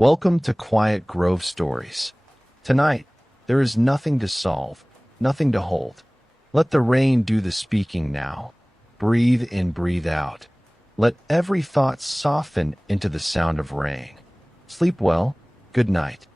Welcome to Quiet Grove Stories. Tonight, there is nothing to solve, nothing to hold. Let the rain do the speaking now. Breathe in, breathe out. Let every thought soften into the sound of rain. Sleep well. Good night.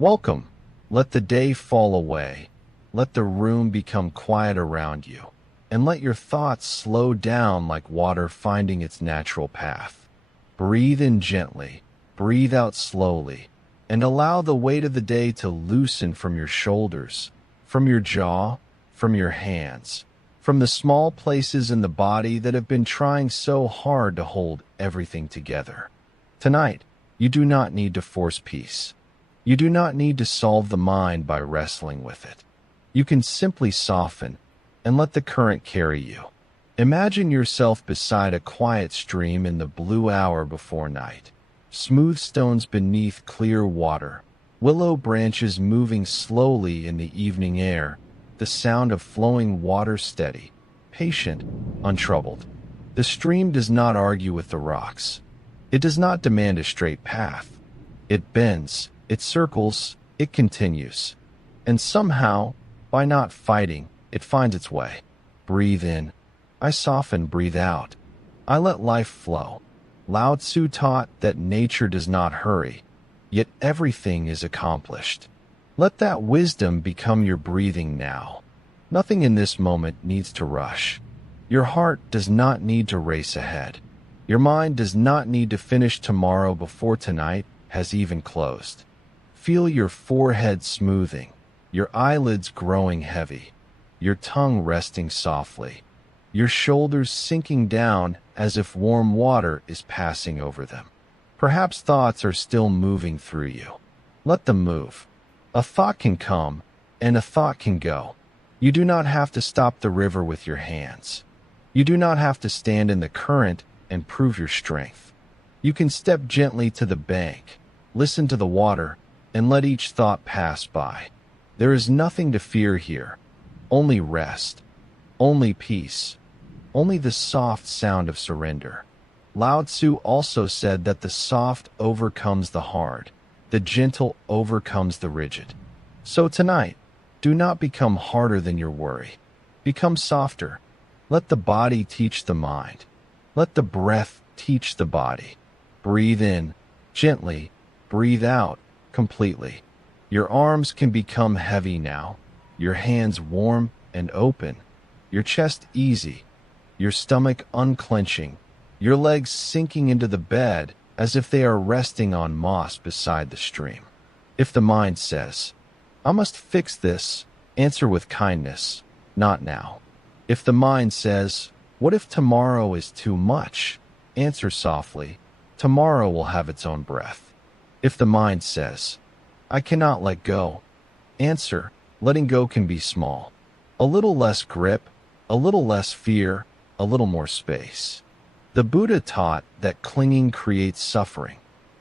Welcome. Let the day fall away. Let the room become quiet around you. And let your thoughts slow down like water finding its natural path. Breathe in gently. Breathe out slowly. And allow the weight of the day to loosen from your shoulders, from your jaw, from your hands, from the small places in the body that have been trying so hard to hold everything together. Tonight, you do not need to force peace. You do not need to solve the mind by wrestling with it. You can simply soften and let the current carry you. Imagine yourself beside a quiet stream in the blue hour before night. Smooth stones beneath clear water, willow branches moving slowly in the evening air, the sound of flowing water steady, patient, untroubled. The stream does not argue with the rocks. It does not demand a straight path. It bends, it circles, it continues. And somehow, by not fighting, it finds its way. Breathe in. I soften, breathe out. I let life flow. Lao Tzu taught that nature does not hurry, yet everything is accomplished. Let that wisdom become your breathing now. Nothing in this moment needs to rush. Your heart does not need to race ahead. Your mind does not need to finish tomorrow before tonight has even closed. Feel your forehead smoothing, your eyelids growing heavy, your tongue resting softly, your shoulders sinking down as if warm water is passing over them. Perhaps thoughts are still moving through you. Let them move. A thought can come, and a thought can go. You do not have to stop the river with your hands. You do not have to stand in the current and prove your strength. You can step gently to the bank, listen to the water, and let each thought pass by. There is nothing to fear here. Only rest. Only peace. Only the soft sound of surrender. Lao Tzu also said that the soft overcomes the hard, the gentle overcomes the rigid. So tonight, do not become harder than your worry. Become softer. Let the body teach the mind. Let the breath teach the body. Breathe in, gently. Breathe out, completely. Your arms can become heavy now. Your hands warm and open. Your chest easy. Your stomach unclenching, your legs sinking into the bed as if they are resting on moss beside the stream. If the mind says, I must fix this, answer with kindness, not now. If the mind says, what if tomorrow is too much? Answer softly, tomorrow will have its own breath. If the mind says, I cannot let go, answer, letting go can be small. A little less grip, a little less fear, a little more space. The Buddha taught that clinging creates suffering,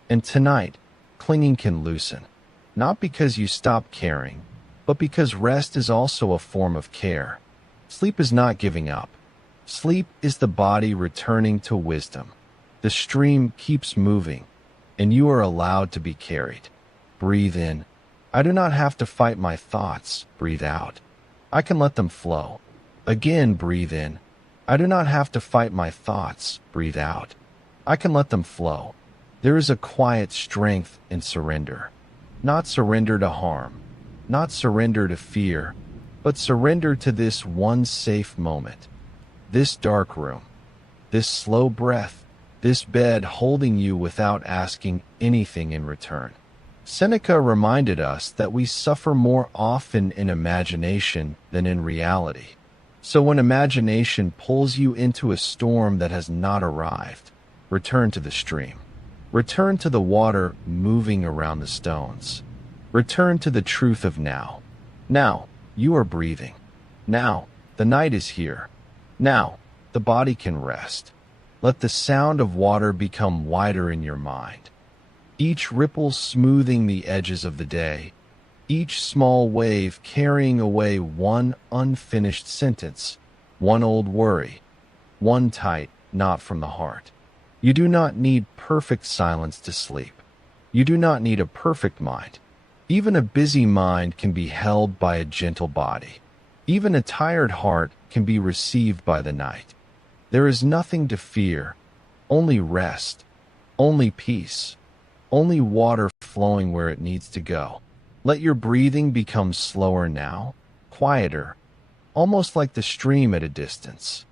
and tonight, clinging can loosen, not because you stop caring, but because rest is also a form of care. Sleep is not giving up. Sleep is the body returning to wisdom. The stream keeps moving, and you are allowed to be carried. Breathe in. I do not have to fight my thoughts. Breathe out. I can let them flow. Again, breathe in. I do not have to fight my thoughts. Breathe out. I can let them flow. There is a quiet strength in surrender. Not surrender to harm, not surrender to fear, but surrender to this one safe moment. This dark room, this slow breath, this bed holding you without asking anything in return. Seneca reminded us that we suffer more often in imagination than in reality. So when imagination pulls you into a storm that has not arrived, return to the stream. Return to the water moving around the stones. Return to the truth of now. Now, you are breathing. Now, the night is here. Now, the body can rest. Let the sound of water become wider in your mind. Each ripple smoothing the edges of the day. Each small wave carrying away one unfinished sentence, one old worry, one tight knot from the heart. You do not need perfect silence to sleep. You do not need a perfect mind. Even a busy mind can be held by a gentle body. Even a tired heart can be received by the night. There is nothing to fear, only rest, only peace, only water flowing where it needs to go. Let your breathing become slower now, quieter, almost like the stream at a distance.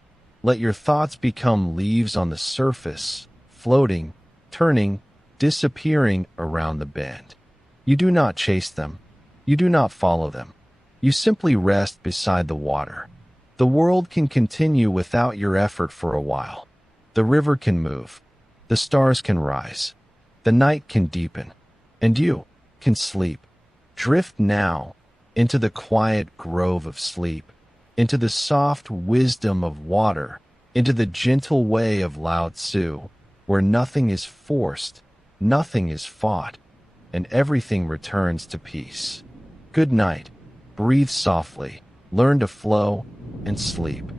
Let your thoughts become leaves on the surface, floating, turning, disappearing around the bend. You do not chase them. You do not follow them. You simply rest beside the water. The world can continue without your effort for a while. The river can move. The stars can rise. The night can deepen. And you can sleep. Drift now into the quiet grove of sleep, into the soft wisdom of water, into the gentle way of Lao Tzu, where nothing is forced, nothing is fought, and everything returns to peace. Good night. Breathe softly, learn to flow, and sleep.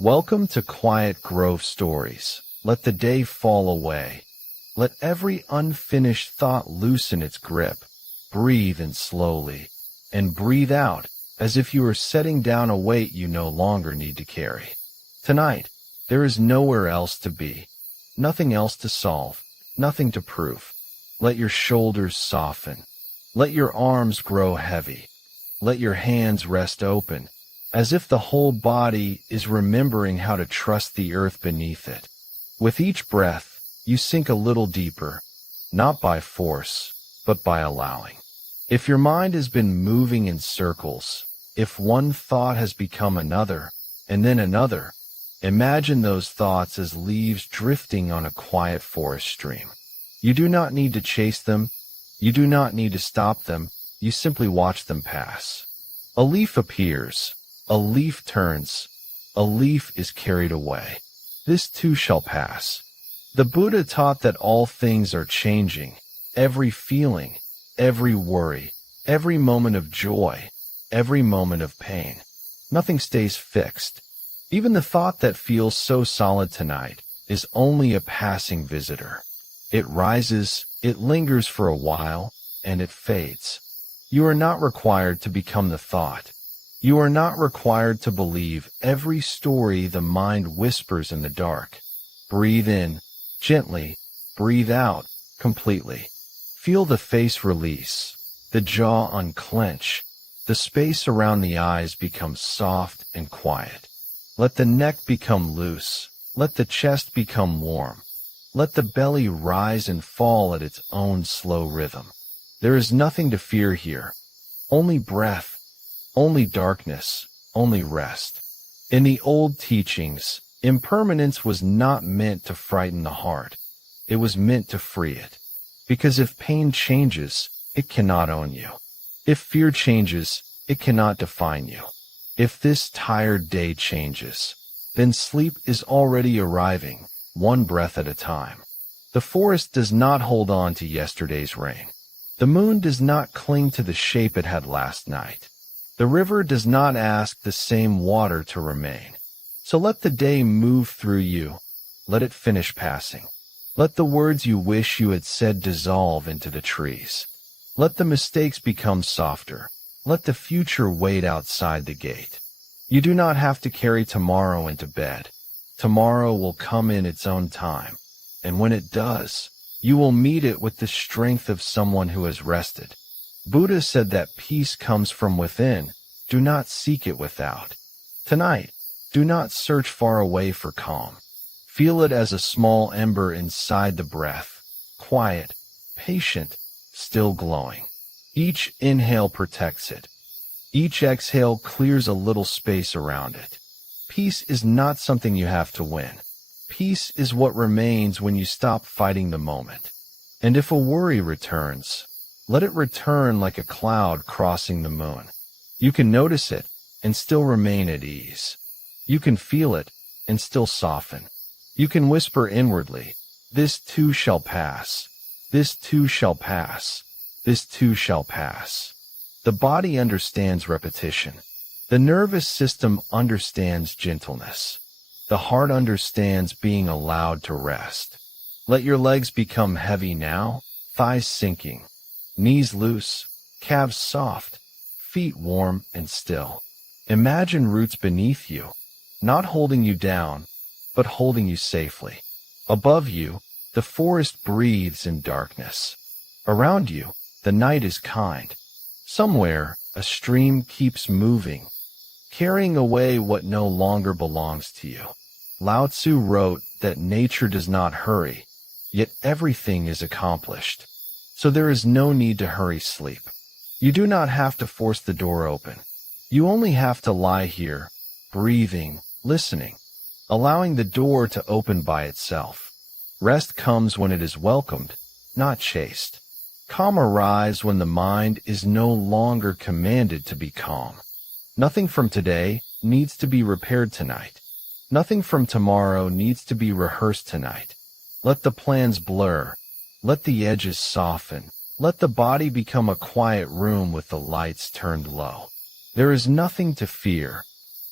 Welcome to Quiet Grove Stories. Let the day fall away. Let every unfinished thought loosen its grip. Breathe in slowly, and breathe out as if you are setting down a weight you no longer need to carry. Tonight, there is nowhere else to be, nothing else to solve, nothing to prove. Let your shoulders soften. Let your arms grow heavy. Let your hands rest open, as if the whole body is remembering how to trust the earth beneath it. With each breath, you sink a little deeper, not by force, but by allowing. If your mind has been moving in circles, if one thought has become another, and then another, imagine those thoughts as leaves drifting on a quiet forest stream. You do not need to chase them. You do not need to stop them. You simply watch them pass. A leaf appears. A leaf turns. A leaf is carried away. This too shall pass. The Buddha taught that all things are changing. Every feeling, every worry, every moment of joy, every moment of pain. Nothing stays fixed. Even the thought that feels so solid tonight is only a passing visitor. It rises, it lingers for a while, and it fades. You are not required to become the thought. You are not required to believe every story the mind whispers in the dark. Breathe in, gently. Breathe out, completely. Feel the face release, the jaw unclench, the space around the eyes become soft and quiet. Let the neck become loose. Let the chest become warm. Let the belly rise and fall at its own slow rhythm. There is nothing to fear here. Only breath. Only darkness, only rest. In the old teachings, impermanence was not meant to frighten the heart. It was meant to free it. Because if pain changes, it cannot own you. If fear changes, it cannot define you. If this tired day changes, then sleep is already arriving, one breath at a time. The forest does not hold on to yesterday's rain. The moon does not cling to the shape it had last night. The river does not ask the same water to remain. So let the day move through you. Let it finish passing. Let the words you wish you had said dissolve into the trees. Let the mistakes become softer. Let the future wait outside the gate. You do not have to carry tomorrow into bed. Tomorrow will come in its own time. And when it does, you will meet it with the strength of someone who has rested. Buddha said that peace comes from within. Do not seek it without. Tonight, do not search far away for calm. Feel it as a small ember inside the breath, quiet, patient, still glowing. Each inhale protects it. Each exhale clears a little space around it. Peace is not something you have to win. Peace is what remains when you stop fighting the moment. And if a worry returns, let it return like a cloud crossing the moon. You can notice it and still remain at ease. You can feel it and still soften. You can whisper inwardly, "This too shall pass. This too shall pass. This too shall pass." The body understands repetition. The nervous system understands gentleness. The heart understands being allowed to rest. Let your legs become heavy now, thighs sinking. Knees loose, calves soft, feet warm and still. Imagine roots beneath you, not holding you down, but holding you safely. Above you, the forest breathes in darkness. Around you, the night is kind. Somewhere, a stream keeps moving, carrying away what no longer belongs to you. Lao Tzu wrote that nature does not hurry, yet everything is accomplished. So there is no need to hurry sleep. You do not have to force the door open. You only have to lie here, breathing, listening, allowing the door to open by itself. Rest comes when it is welcomed, not chased. Calm arrives when the mind is no longer commanded to be calm. Nothing from today needs to be repaired tonight. Nothing from tomorrow needs to be rehearsed tonight. Let the plans blur. Let the edges soften. Let the body become a quiet room with the lights turned low. There is nothing to fear,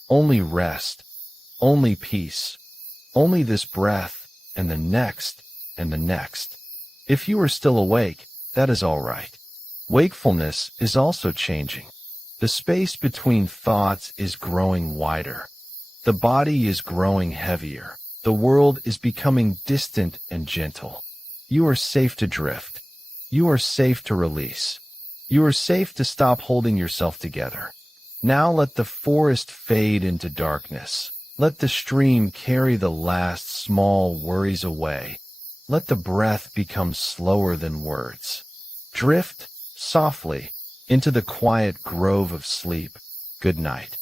only rest, only peace, only this breath, and the next, and the next. If you are still awake, that is all right. Wakefulness is also changing. The space between thoughts is growing wider. The body is growing heavier. The world is becoming distant and gentle. You are safe to drift. You are safe to release. You are safe to stop holding yourself together. Now let the forest fade into darkness. Let the stream carry the last small worries away. Let the breath become slower than words. Drift softly into the quiet grove of sleep. Good night.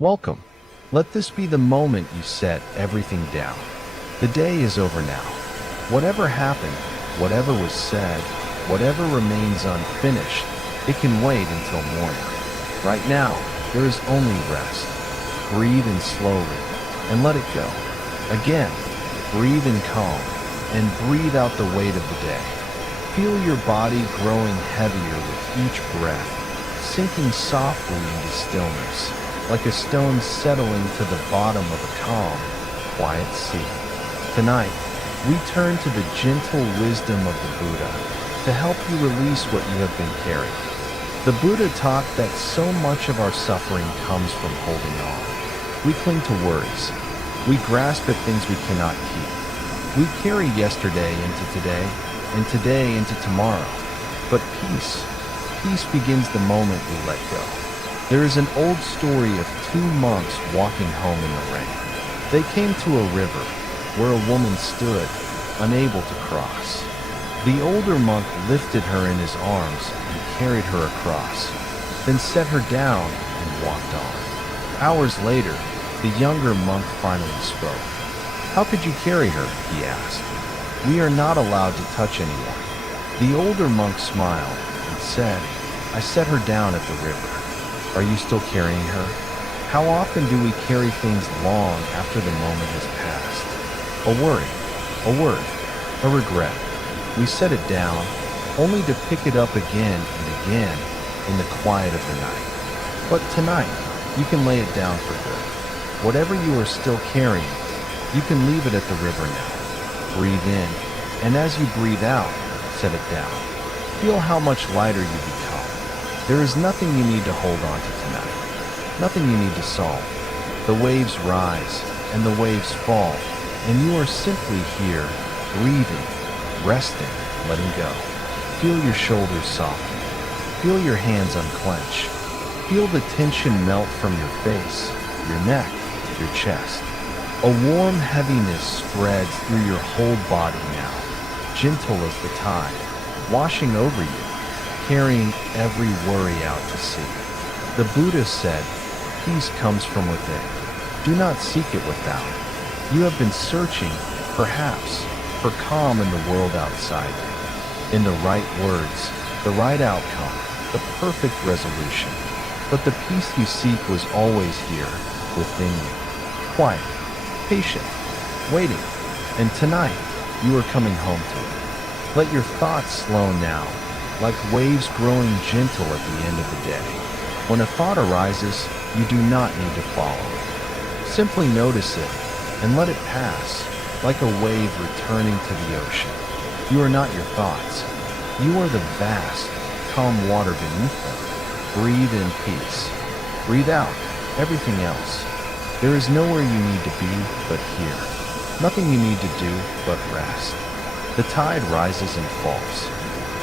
Welcome. Let this be the moment you set everything down. The day is over now. Whatever happened, whatever was said, whatever remains unfinished, it can wait until morning. Right now, there is only rest. Breathe in slowly and let it go. Again, breathe in calm and breathe out the weight of the day. Feel your body growing heavier with each breath, sinking softly into stillness, like a stone settling to the bottom of a calm, quiet sea. Tonight, we turn to the gentle wisdom of the Buddha to help you release what you have been carrying. The Buddha taught that so much of our suffering comes from holding on. We cling to worries. We grasp at things we cannot keep. We carry yesterday into today, and today into tomorrow. But peace begins the moment we let go. There is an old story of two monks walking home in the rain. They came to a river where a woman stood, unable to cross. The older monk lifted her in his arms and carried her across, then set her down and walked on. Hours later, the younger monk finally spoke. "How could you carry her?" he asked. "We are not allowed to touch anyone." The older monk smiled and said, "I set her down at the river. Are you still carrying her? How often do we carry things long after the moment has passed? A worry, a word, a regret. We set it down, only to pick it up again and again in the quiet of the night. But tonight, you can lay it down for good. Whatever you are still carrying, you can leave it at the river now. Breathe in, and as you breathe out, set it down. Feel how much lighter you become. There is nothing you need to hold on to tonight, nothing you need to solve. The waves rise, and the waves fall, and you are simply here, breathing, resting, letting go. Feel your shoulders soften. Feel your hands unclench. Feel the tension melt from your face, your neck, your chest. A warm heaviness spreads through your whole body now, gentle as the tide, washing over you, carrying every worry out to sea. The Buddha said, "Peace comes from within. Do not seek it without. You have been searching, perhaps, for calm in the world outside you, in the right words, the right outcome, the perfect resolution. But the peace you seek was always here, within you, quiet, patient, waiting, and tonight you are coming home to it. Let your thoughts slow now, like waves growing gentle at the end of the day. When a thought arises, you do not need to follow it. Simply notice it and let it pass, like a wave returning to the ocean. You are not your thoughts. You are the vast, calm water beneath them. Breathe in peace. Breathe out everything else. There is nowhere you need to be but here. Nothing you need to do but rest. The tide rises and falls.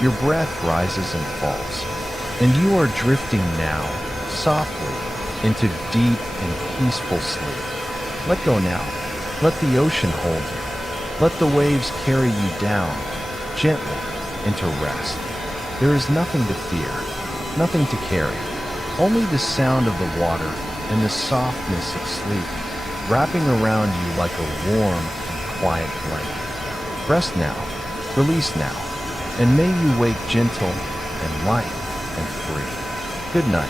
Your breath rises and falls. And you are drifting now, softly, into deep and peaceful sleep. Let go now. Let the ocean hold you. Let the waves carry you down, gently, into rest. There is nothing to fear, nothing to carry. Only the sound of the water and the softness of sleep, wrapping around you like a warm and quiet blanket. Rest now, release now, and may you wake gentle and light and free. Good night.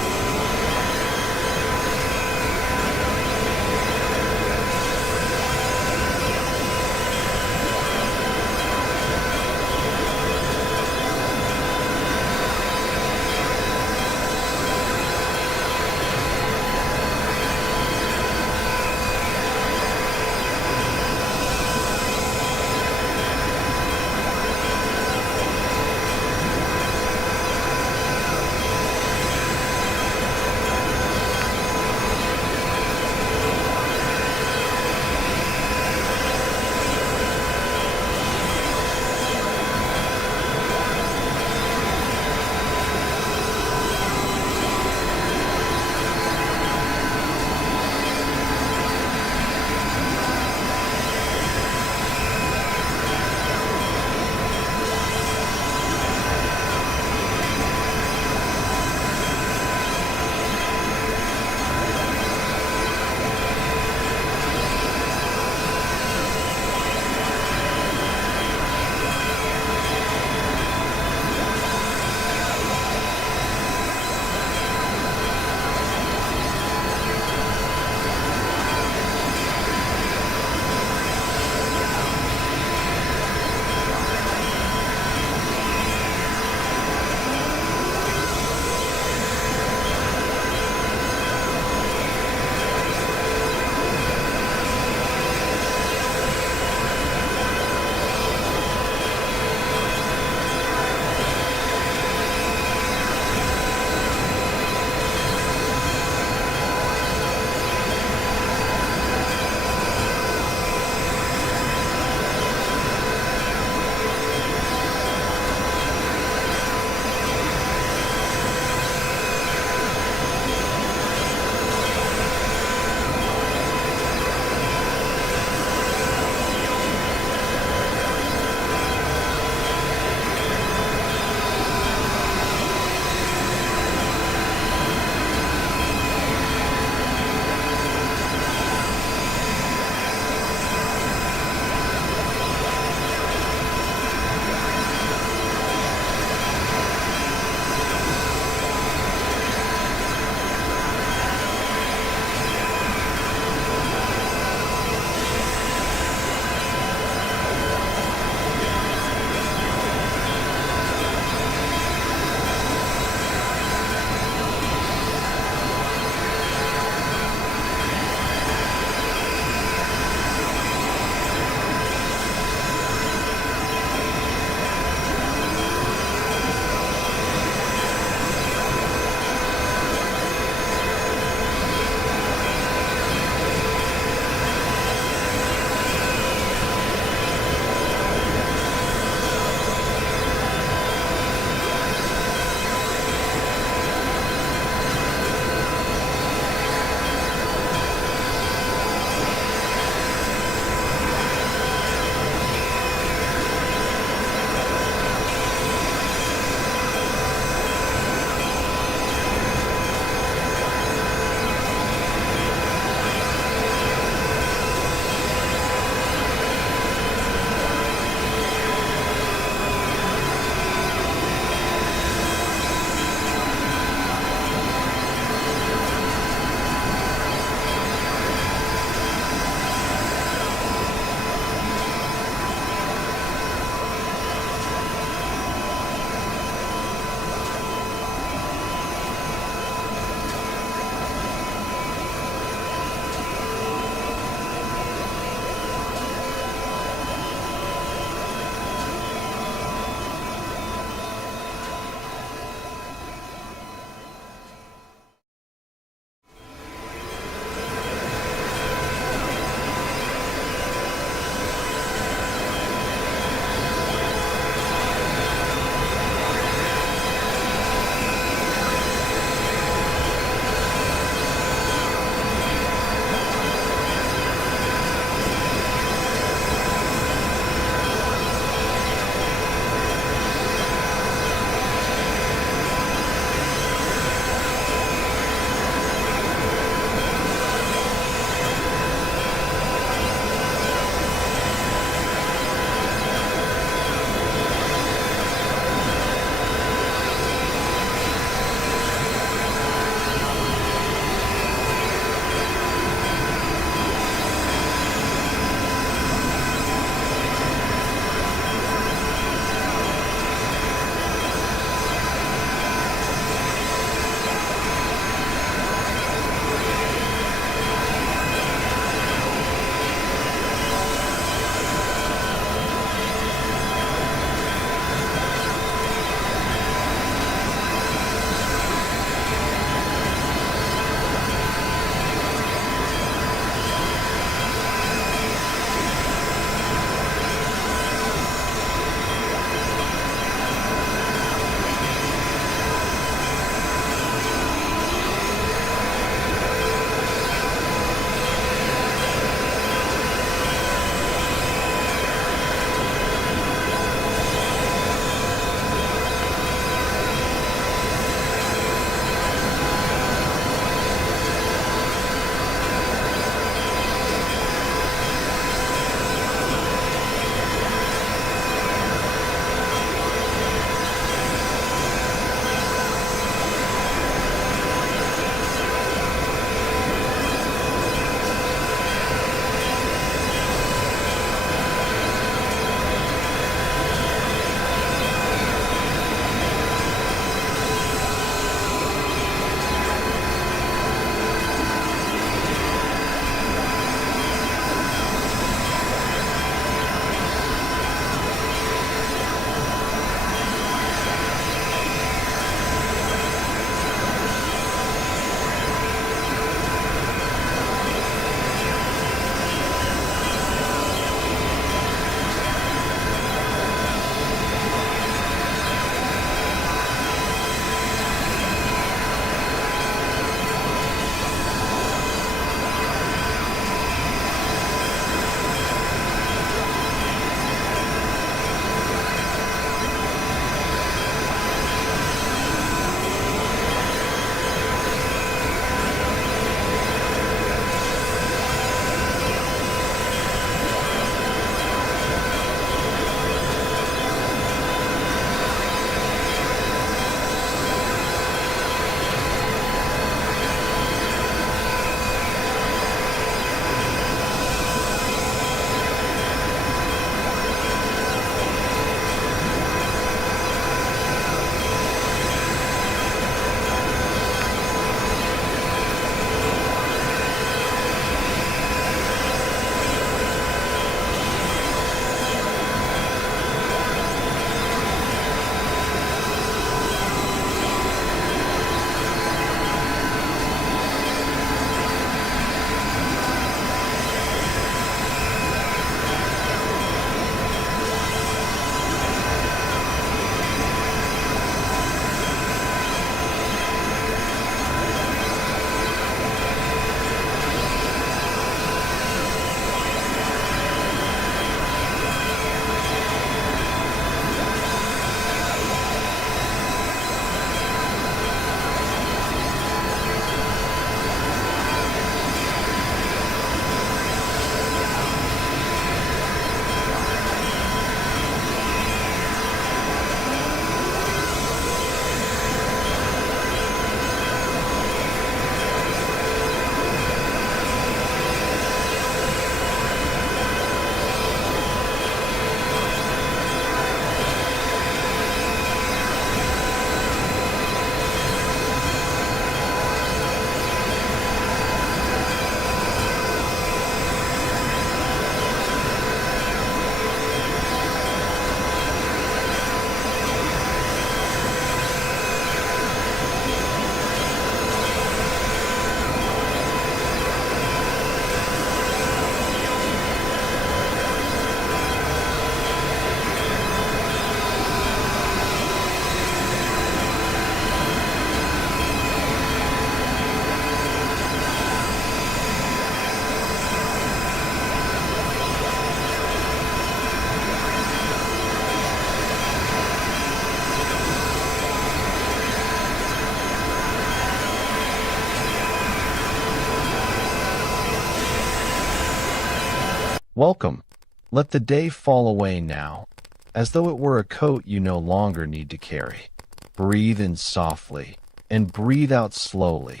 Welcome. Let the day fall away now, as though it were a coat you no longer need to carry. Breathe in softly, and breathe out slowly,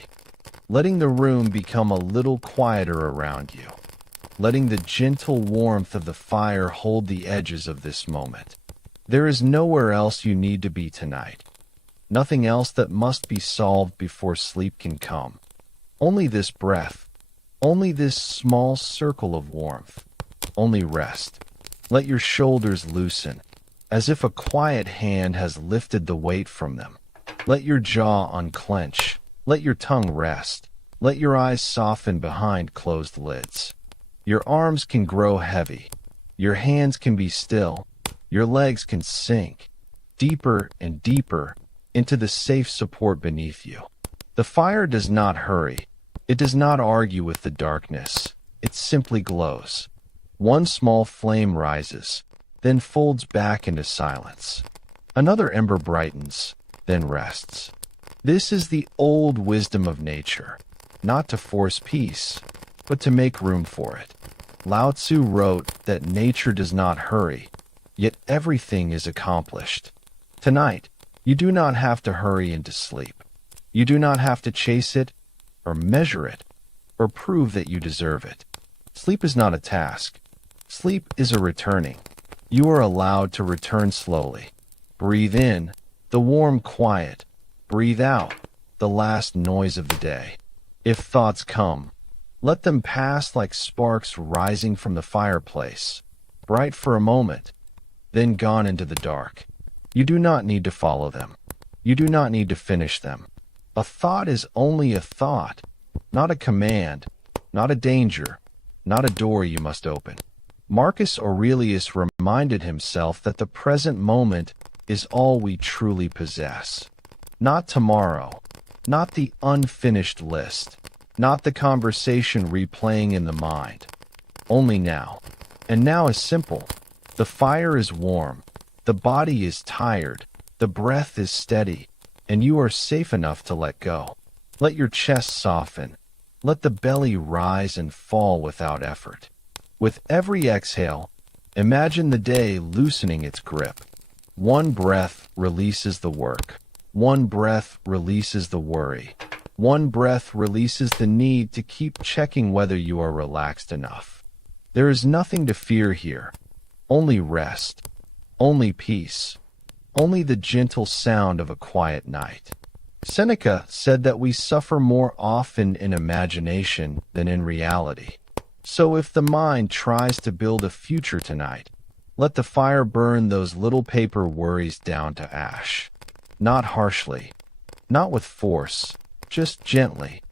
letting the room become a little quieter around you, letting the gentle warmth of the fire hold the edges of this moment. There is nowhere else you need to be tonight. Nothing else that must be solved before sleep can come. Only this breath, only this small circle of warmth, only rest. Let your shoulders loosen, as if a quiet hand has lifted the weight from them. Let your jaw unclench. Let your tongue rest. Let your eyes soften behind closed lids. Your arms can grow heavy. Your hands can be still. Your legs can sink deeper and deeper into the safe support beneath you. The fire does not hurry. It does not argue with the darkness. It simply glows. One small flame rises, then folds back into silence. Another ember brightens, then rests. This is the old wisdom of nature, not to force peace, but to make room for it. Lao Tzu wrote that nature does not hurry, yet everything is accomplished. Tonight, you do not have to hurry into sleep. You do not have to chase it, or measure it, or prove that you deserve it. Sleep is not a task. Sleep is a returning. You are allowed to return slowly. Breathe in, the warm quiet. Breathe out, the last noise of the day. If thoughts come, let them pass like sparks rising from the fireplace, bright for a moment, then gone into the dark. You do not need to follow them. You do not need to finish them. A thought is only a thought, not a command, not a danger, not a door you must open. Marcus Aurelius reminded himself that the present moment is all we truly possess. Not tomorrow, not the unfinished list, not the conversation replaying in the mind. Only now. And now is simple. The fire is warm, the body is tired, the breath is steady, and you are safe enough to let go. Let your chest soften. Let the belly rise and fall without effort. With every exhale, imagine the day loosening its grip. One breath releases the work. One breath releases the worry. One breath releases the need to keep checking whether you are relaxed enough. There is nothing to fear here. Only rest. Only peace. Only the gentle sound of a quiet night. Seneca said that we suffer more often in imagination than in reality. So if the mind tries to build a future tonight, let the fire burn those little paper worries down to ash. Not harshly, not with force, just gently,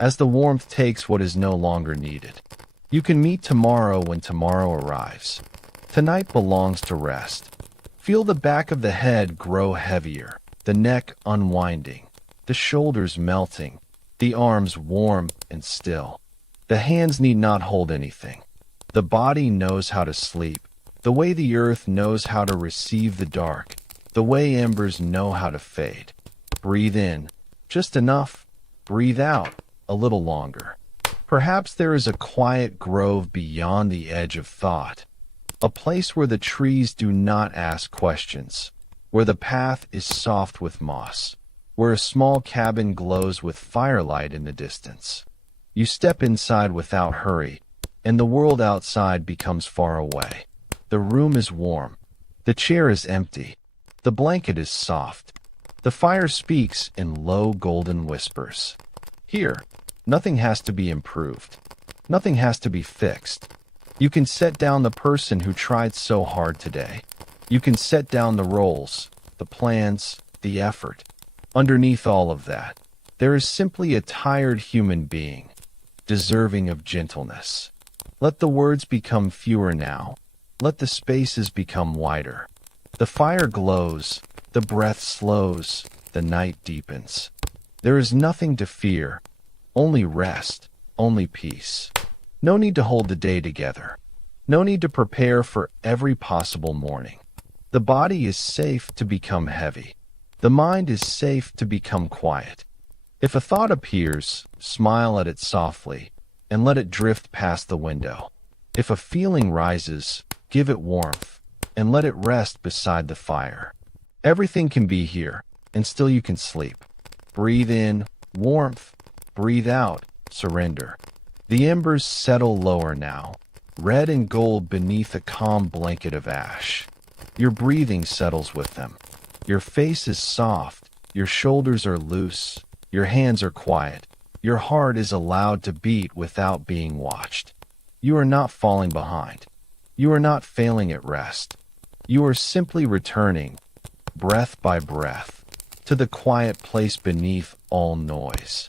as the warmth takes what is no longer needed. You can meet tomorrow when tomorrow arrives. Tonight belongs to rest. Feel the back of the head grow heavier, the neck unwinding, the shoulders melting, the arms warm and still. The hands need not hold anything. The body knows how to sleep, the way the earth knows how to receive the dark, the way embers know how to fade. Breathe in, just enough. Breathe out, a little longer. Perhaps there is a quiet grove beyond the edge of thought, a place where the trees do not ask questions, where the path is soft with moss, where a small cabin glows with firelight in the distance. You step inside without hurry, and the world outside becomes far away. The room is warm. The chair is empty. The blanket is soft. The fire speaks in low golden whispers. Here, nothing has to be improved. Nothing has to be fixed. You can set down the person who tried so hard today. You can set down the roles, the plans, the effort. Underneath all of that, there is simply a tired human being, deserving of gentleness. Let the words become fewer now. Let the spaces become wider. The fire glows, the breath slows, the night deepens. There is nothing to fear, only rest, only peace. No need to hold the day together. No need to prepare for every possible morning. The body is safe to become heavy. The mind is safe to become quiet. If a thought appears, smile at it softly, and let it drift past the window. If a feeling rises, give it warmth and let it rest beside the fire. Everything can be here, and still you can sleep. Breathe in, warmth. Breathe out, surrender. The embers settle lower now, red and gold beneath a calm blanket of ash. Your breathing settles with them. Your face is soft, your shoulders are loose, your hands are quiet. Your heart is allowed to beat without being watched. You are not falling behind. You are not failing at rest. You are simply returning, breath by breath, to the quiet place beneath all noise.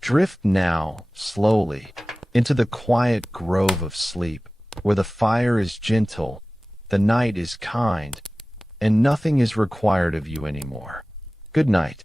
Drift now, slowly, into the quiet grove of sleep, where the fire is gentle, the night is kind, and nothing is required of you anymore. Good night.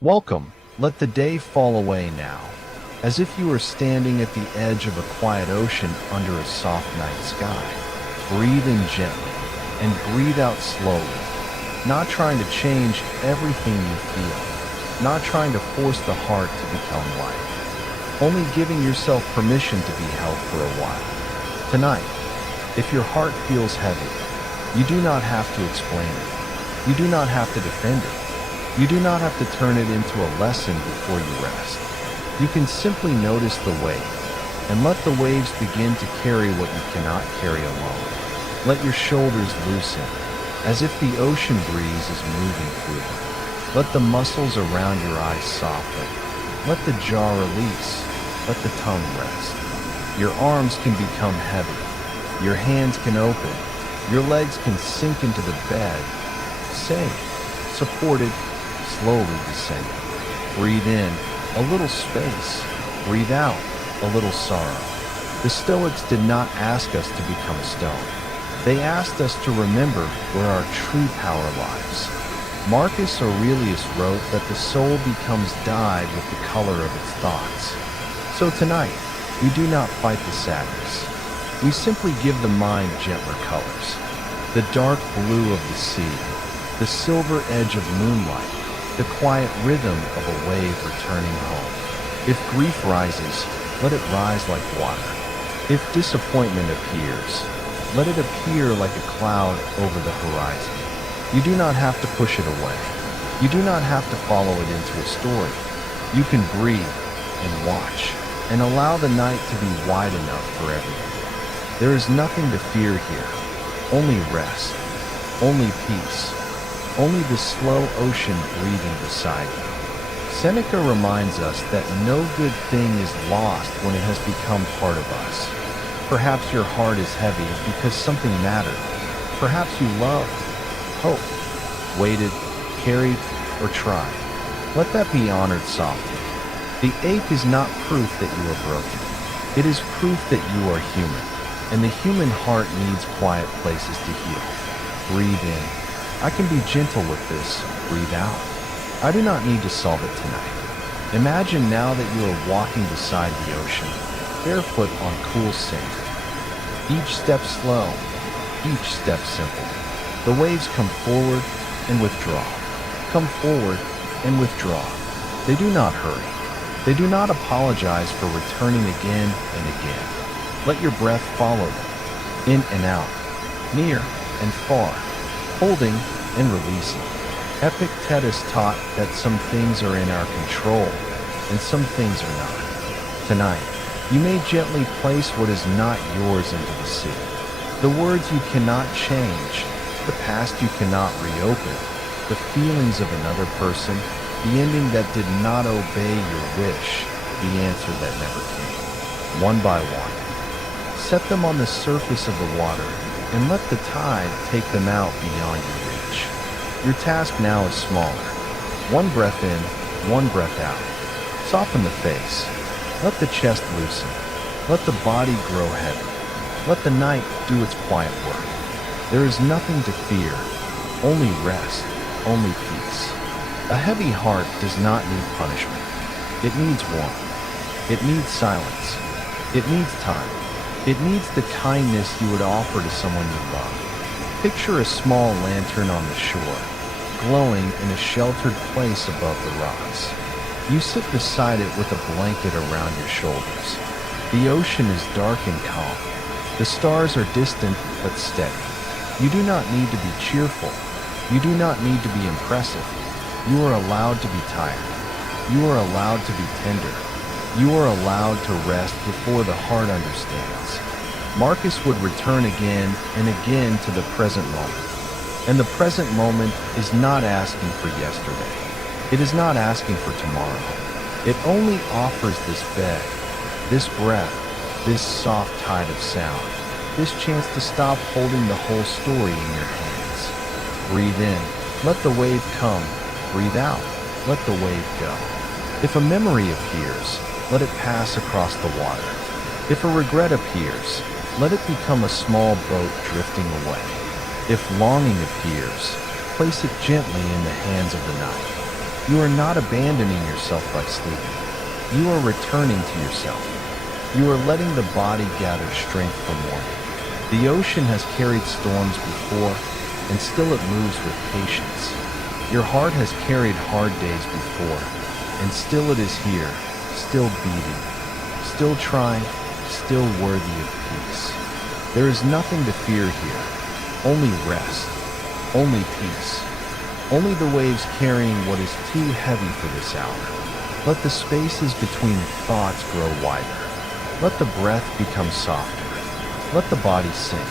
Welcome. Let the day fall away now, as if you were standing at the edge of a quiet ocean under a soft night sky. Breathe in gently and breathe out slowly, not trying to change everything you feel, not trying to force the heart to become light, only giving yourself permission to be held for a while. Tonight, if your heart feels heavy, you do not have to explain it. You do not have to defend it. You do not have to turn it into a lesson before you rest. You can simply notice the wave and let the waves begin to carry what you cannot carry alone. Let your shoulders loosen, as if the ocean breeze is moving through them. Let the muscles around your eyes soften. Let the jaw release. Let the tongue rest. Your arms can become heavy. Your hands can open. Your legs can sink into the bed. Safe, supported, slowly descending. Breathe in a little space. Breathe out a little sorrow. The Stoics did not ask us to become a stone. They asked us to remember where our true power lies. Marcus Aurelius wrote that the soul becomes dyed with the color of its thoughts. So tonight, we do not fight the sadness. We simply give the mind gentler colors. The dark blue of the sea, the silver edge of moonlight, the quiet rhythm of a wave returning home. If grief rises, let it rise like water. If disappointment appears, let it appear like a cloud over the horizon. You do not have to push it away. You do not have to follow it into a story. You can breathe and watch and allow the night to be wide enough for everyone. There is nothing to fear here. Only rest. Only peace. Only the slow ocean breathing beside you. Seneca reminds us that no good thing is lost when it has become part of us. Perhaps your heart is heavy because something mattered. Perhaps you loved, hoped, waited, carried, or tried. Let that be honored softly. The ache is not proof that you are broken. It is proof that you are human, and the human heart needs quiet places to heal. Breathe in. I can be gentle with this. Breathe out. I do not need to solve it tonight. Imagine now that you are walking beside the ocean, barefoot on cool sand. Each step slow, each step simple. The waves come forward and withdraw, come forward and withdraw. They do not hurry. They do not apologize for returning again and again. Let your breath follow them, in and out, near and far, holding and releasing. Epictetus taught that some things are in our control and some things are not. Tonight, you may gently place what is not yours into the sea. The words you cannot change, the past you cannot reopen, the feelings of another person, the ending that did not obey your wish, the answer that never came. One by one, set them on the surface of the water and let the tide take them out beyond your reach. Your task now is smaller. One breath in, one breath out. Soften the face. Let the chest loosen. Let the body grow heavy. Let the night do its quiet work. There is nothing to fear, only rest, only peace. A heavy heart does not need punishment. It needs warmth. It needs silence. It needs time. It needs the kindness you would offer to someone you love. Picture a small lantern on the shore, glowing in a sheltered place above the rocks. You sit beside it with a blanket around your shoulders. The ocean is dark and calm. The stars are distant but steady. You do not need to be cheerful. You do not need to be impressive. You are allowed to be tired. You are allowed to be tender. You are allowed to rest before the heart understands. Marcus would return again and again to the present moment. And the present moment is not asking for yesterday. It is not asking for tomorrow. It only offers this bed, this breath, this soft tide of sound, this chance to stop holding the whole story in your hands. Breathe in, let the wave come. Breathe out, let the wave go. If a memory appears, let it pass across the water. If a regret appears, let it become a small boat drifting away. If longing appears, place it gently in the hands of the night. You are not abandoning yourself by sleeping. You are returning to yourself. You are letting the body gather strength for morning. The ocean has carried storms before, and still it moves with patience. Your heart has carried hard days before, and still it is here, still beating, still trying, still worthy of peace. There is nothing to fear here, only rest, only peace, only the waves carrying what is too heavy for this hour. Let the spaces between thoughts grow wider. Let the breath become softer. Let the body sink.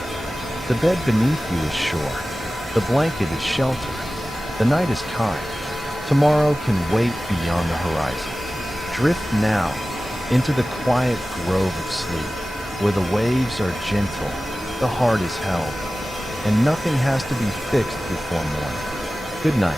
The bed beneath you is sure. The blanket is shelter. The night is kind. Tomorrow can wait beyond the horizon. Drift now into the quiet grove of sleep, where the waves are gentle, the heart is held, and nothing has to be fixed before morning. Good night.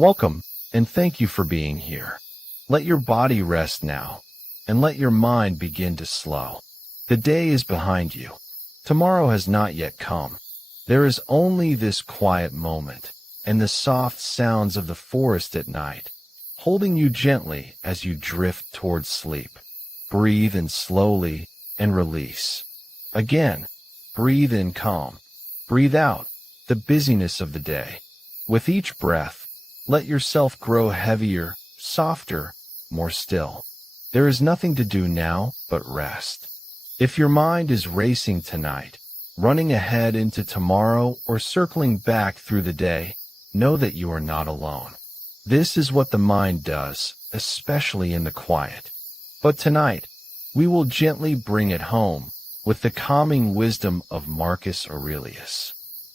Welcome, and thank you for being here. Let your body rest now, and let your mind begin to slow. The day is behind you. Tomorrow has not yet come. There is only this quiet moment, and the soft sounds of the forest at night, holding you gently as you drift towards sleep. Breathe in slowly and release. Again, breathe in calm. Breathe out the busyness of the day. With each breath, let yourself grow heavier, softer, more still. There is nothing to do now but rest. If your mind is racing tonight, running ahead into tomorrow or circling back through the day, know that you are not alone. This is what the mind does, especially in the quiet. But tonight, we will gently bring it home with the calming wisdom of Marcus Aurelius.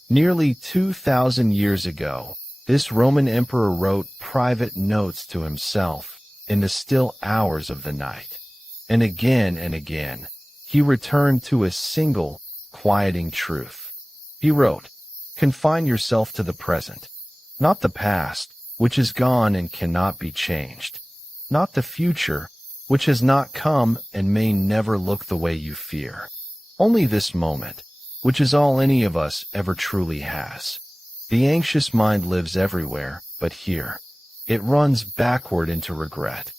Nearly 2,000 years ago, this Roman emperor wrote private notes to himself in the still hours of the night. And again, he returned to a single, quieting truth. He wrote, "Confine yourself to the present, not the past, which is gone and cannot be changed, not the future, which has not come and may never look the way you fear. Only this moment, which is all any of us ever truly has. The anxious mind lives everywhere but here. It runs backward into regret.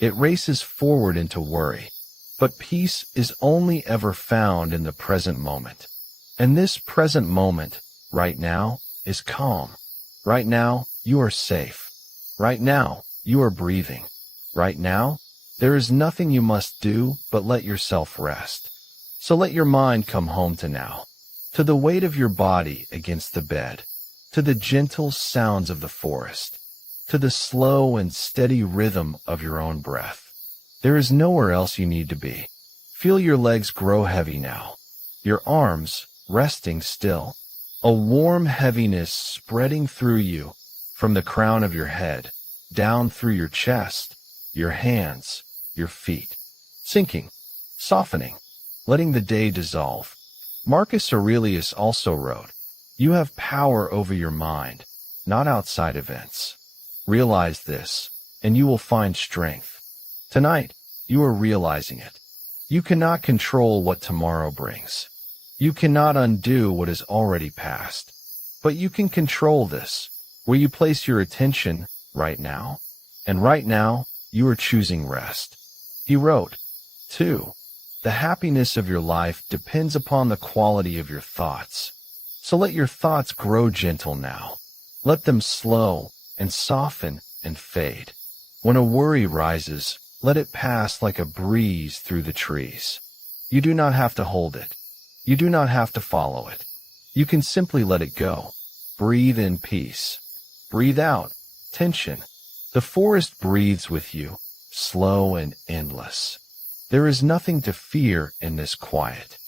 It races forward into worry. But peace is only ever found in the present moment. And this present moment, right now, is calm. Right now, you are safe. Right now, you are breathing. Right now, there is nothing you must do but let yourself rest. So let your mind come home to now, to the weight of your body against the bed, to the gentle sounds of the forest, to the slow and steady rhythm of your own breath. There is nowhere else you need to be. Feel your legs grow heavy now, your arms resting still, a warm heaviness spreading through you from the crown of your head, down through your chest, your hands, your feet, sinking, softening, letting the day dissolve. Marcus Aurelius also wrote, "You have power over your mind, not outside events. Realize this, and you will find strength." Tonight, you are realizing it. You cannot control what tomorrow brings. You cannot undo what is already past. But you can control this, where you place your attention right now. And right now, you are choosing rest. He wrote, too, "The happiness of your life depends upon the quality of your thoughts. So let your thoughts grow gentle now. Let them slow and soften and fade. When a worry rises, let it pass like a breeze through the trees. You do not have to hold it. You do not have to follow it. You can simply let it go. Breathe in peace. Breathe out tension. The forest breathes with you, slow and endless. There is nothing to fear in this quiet.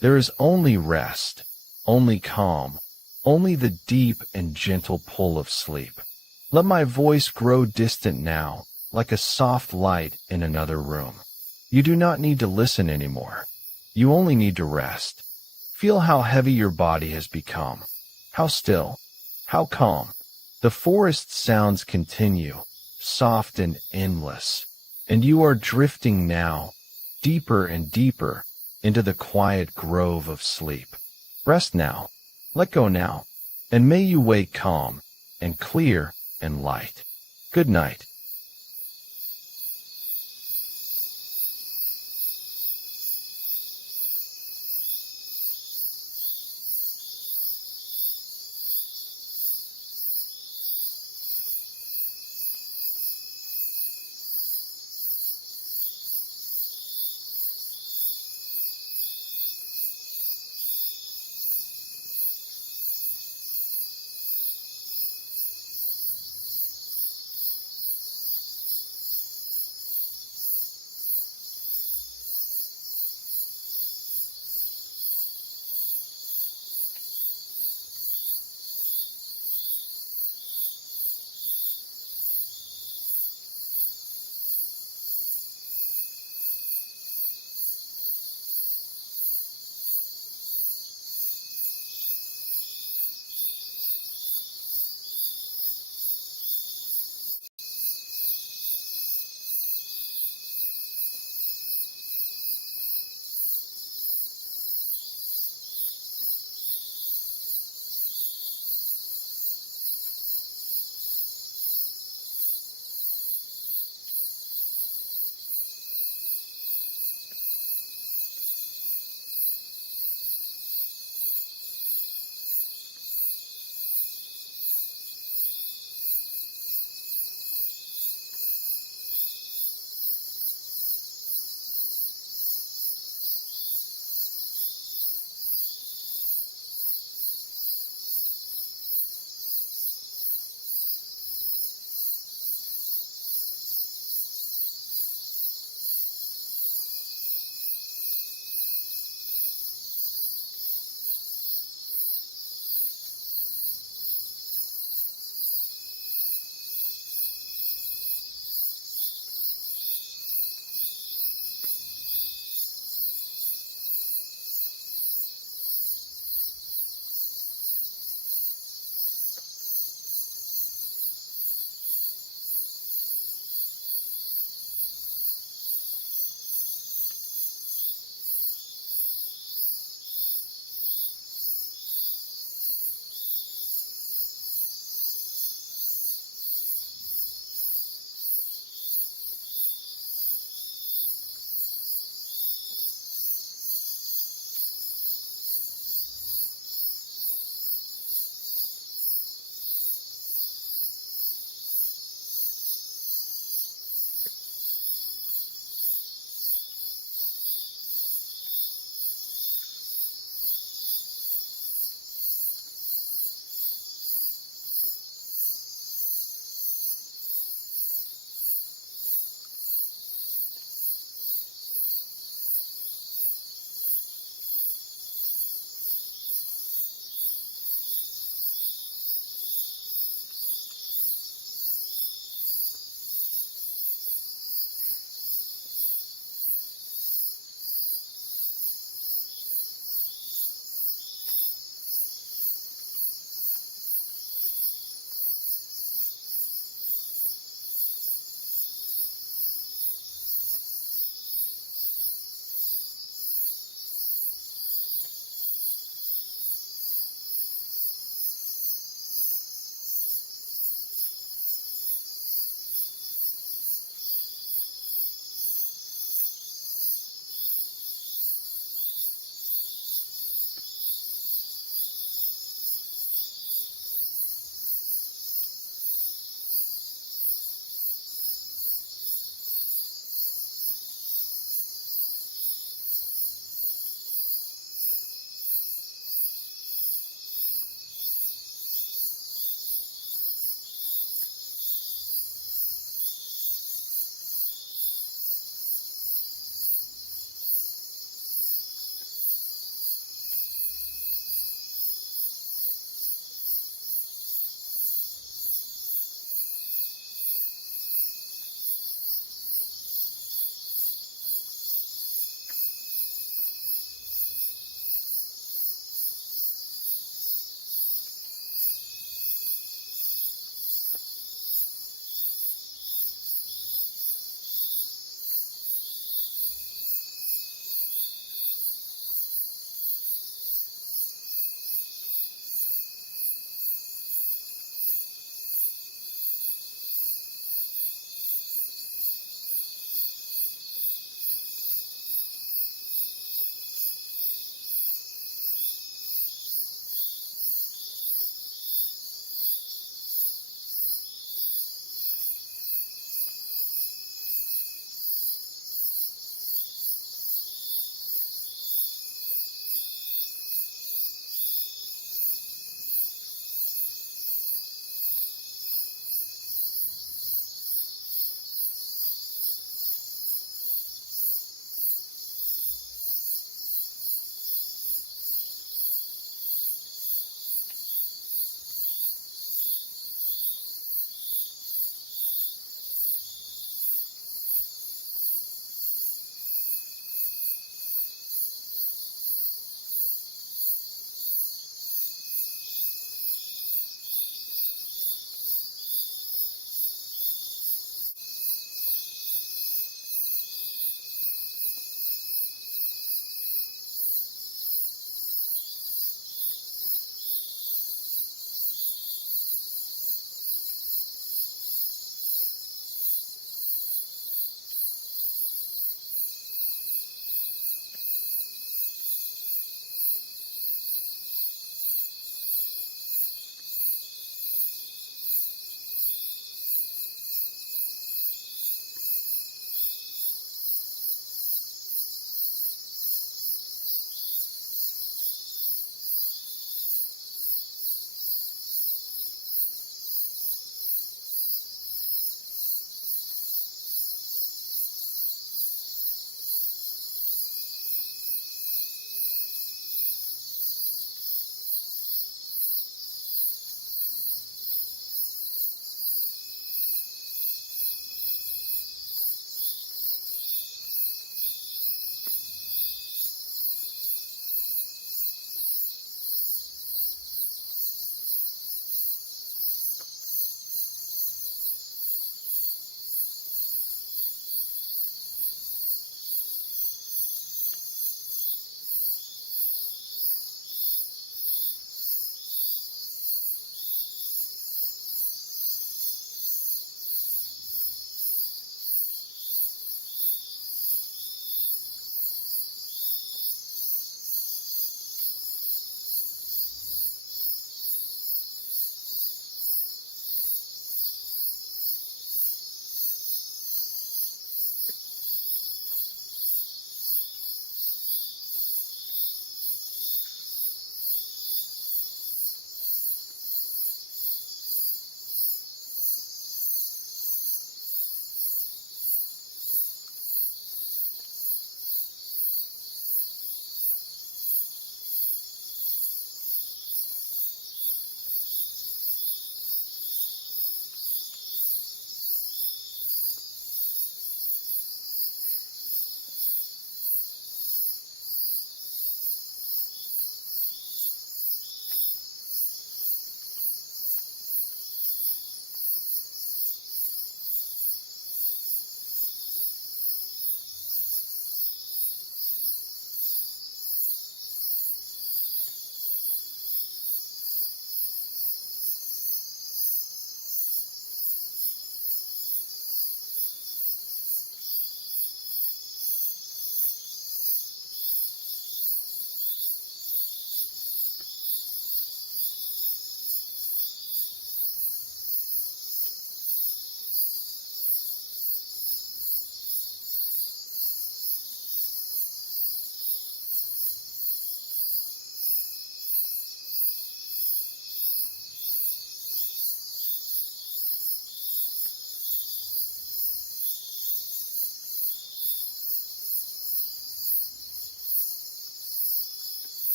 There is only rest, only calm, only the deep and gentle pull of sleep. Let my voice grow distant now, like a soft light in another room. You do not need to listen anymore. You only need to rest. Feel how heavy your body has become, how still, how calm. The forest sounds continue, soft and endless, and you are drifting now, deeper and deeper, into the quiet grove of sleep. Rest now, let go now, and may you wake calm, and clear, and light. Good night.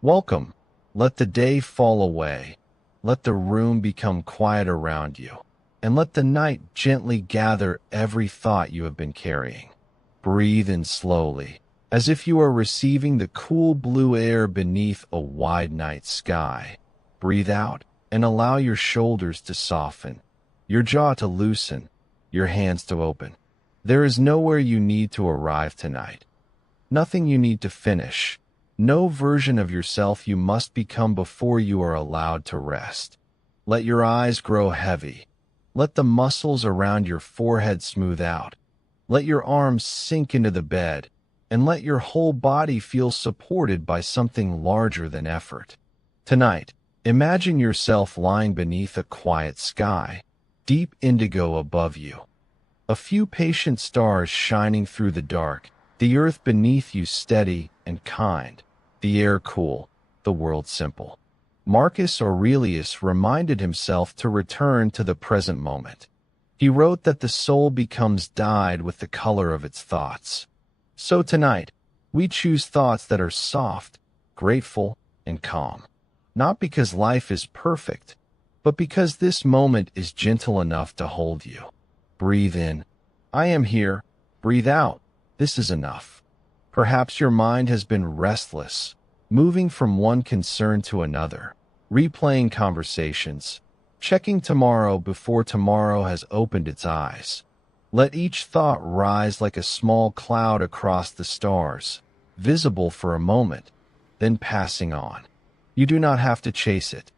Welcome. Let the day fall away. Let the room become quiet around you. And let the night gently gather every thought you have been carrying. Breathe in slowly, as if you are receiving the cool blue air beneath a wide night sky. Breathe out and allow your shoulders to soften, your jaw to loosen, your hands to open. There is nowhere you need to arrive tonight. Nothing you need to finish. No version of yourself you must become before you are allowed to rest. Let your eyes grow heavy. Let the muscles around your forehead smooth out. Let your arms sink into the bed, and let your whole body feel supported by something larger than effort. Tonight, imagine yourself lying beneath a quiet sky, deep indigo above you. A few patient stars shining through the dark, the earth beneath you steady and kind, the air cool, the world simple. Marcus Aurelius reminded himself to return to the present moment. He wrote that the soul becomes dyed with the color of its thoughts. So tonight, we choose thoughts that are soft, grateful, and calm. Not because life is perfect, but because this moment is gentle enough to hold you. Breathe in. I am here. Breathe out. This is enough. Perhaps your mind has been restless, moving from one concern to another, replaying conversations, checking tomorrow before tomorrow has opened its eyes. Let each thought rise like a small cloud across the stars, visible for a moment, then passing on. You do not have to chase it.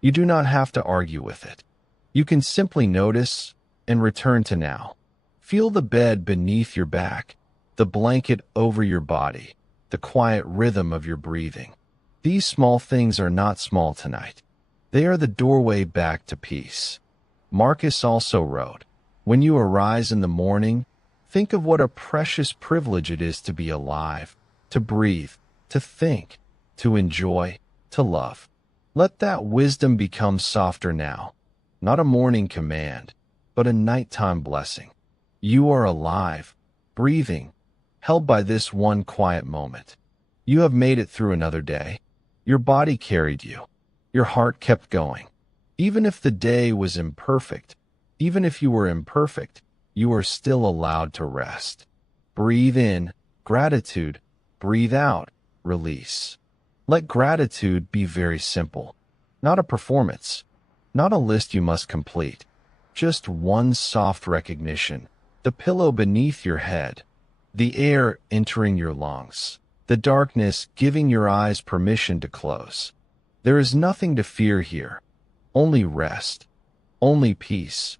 You do not have to argue with it. You can simply notice and return to now. Feel the bed beneath your back, the blanket over your body, the quiet rhythm of your breathing. These small things are not small tonight. They are the doorway back to peace. Marcus also wrote, when you arise in the morning, think of what a precious privilege it is to be alive, to breathe, to think, to enjoy, to love. Let that wisdom become softer now, not a morning command, but a nighttime blessing. You are alive, breathing, held by this one quiet moment. You have made it through another day. Your body carried you. Your heart kept going. Even if the day was imperfect, even if you were imperfect, you are still allowed to rest. Breathe in, gratitude. Breathe out, release. Let gratitude be very simple. Not a performance. Not a list you must complete. Just one soft recognition. The pillow beneath your head. The air entering your lungs. The darkness giving your eyes permission to close. There is nothing to fear here. Only rest. Only peace.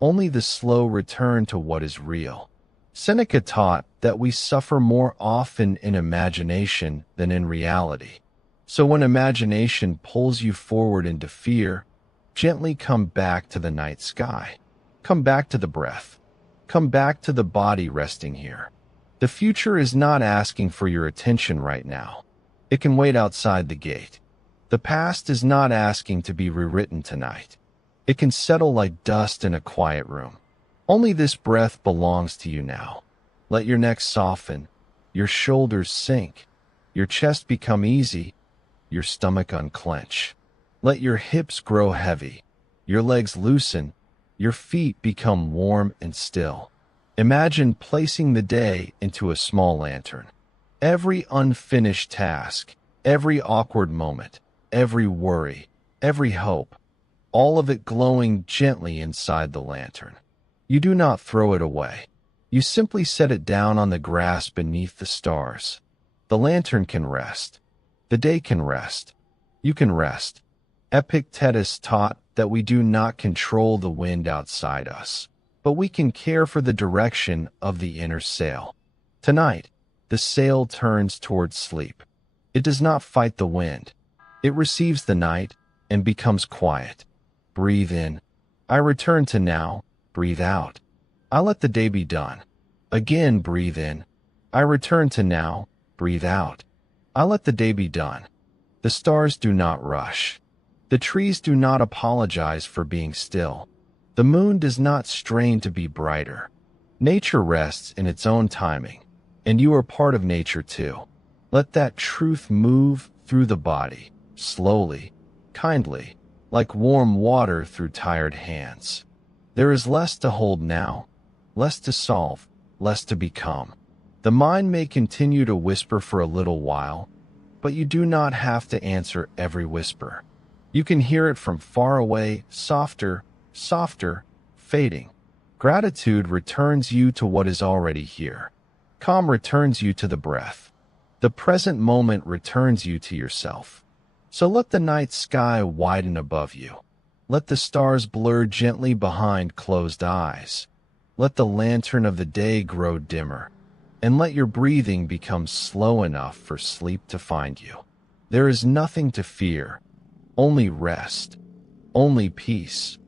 Only the slow return to what is real. Seneca taught that we suffer more often in imagination than in reality. So when imagination pulls you forward into fear, gently come back to the night sky. Come back to the breath. Come back to the body resting here. The future is not asking for your attention right now. It can wait outside the gate. The past is not asking to be rewritten tonight. It can settle like dust in a quiet room. Only this breath belongs to you now. Let your neck soften, your shoulders sink, your chest become easy, your stomach unclench. Let your hips grow heavy, your legs loosen, your feet become warm and still. Imagine placing the day into a small lantern. Every unfinished task, every awkward moment, every worry, every hope, all of it glowing gently inside the lantern. You do not throw it away. You simply set it down on the grass beneath the stars. The lantern can rest. The day can rest. You can rest. Epictetus taught that we do not control the wind outside us, but we can care for the direction of the inner sail. Tonight, the sail turns towards sleep. It does not fight the wind. It receives the night and becomes quiet. Breathe in. I return to now. Breathe out. I let the day be done. Again, breathe in. I return to now. Breathe out. I let the day be done. The stars do not rush. The trees do not apologize for being still. The moon does not strain to be brighter. Nature rests in its own timing, and you are part of nature too. Let that truth move through the body, slowly, kindly, like warm water through tired hands. There is less to hold now, less to solve, less to become. The mind may continue to whisper for a little while, but you do not have to answer every whisper. You can hear it from far away, softer, softer, fading. Gratitude returns you to what is already here. Calm returns you to the breath. The present moment returns you to yourself. So let the night sky widen above you. Let the stars blur gently behind closed eyes. Let the lantern of the day grow dimmer. And let your breathing become slow enough for sleep to find you. There is nothing to fear, only rest, only peace,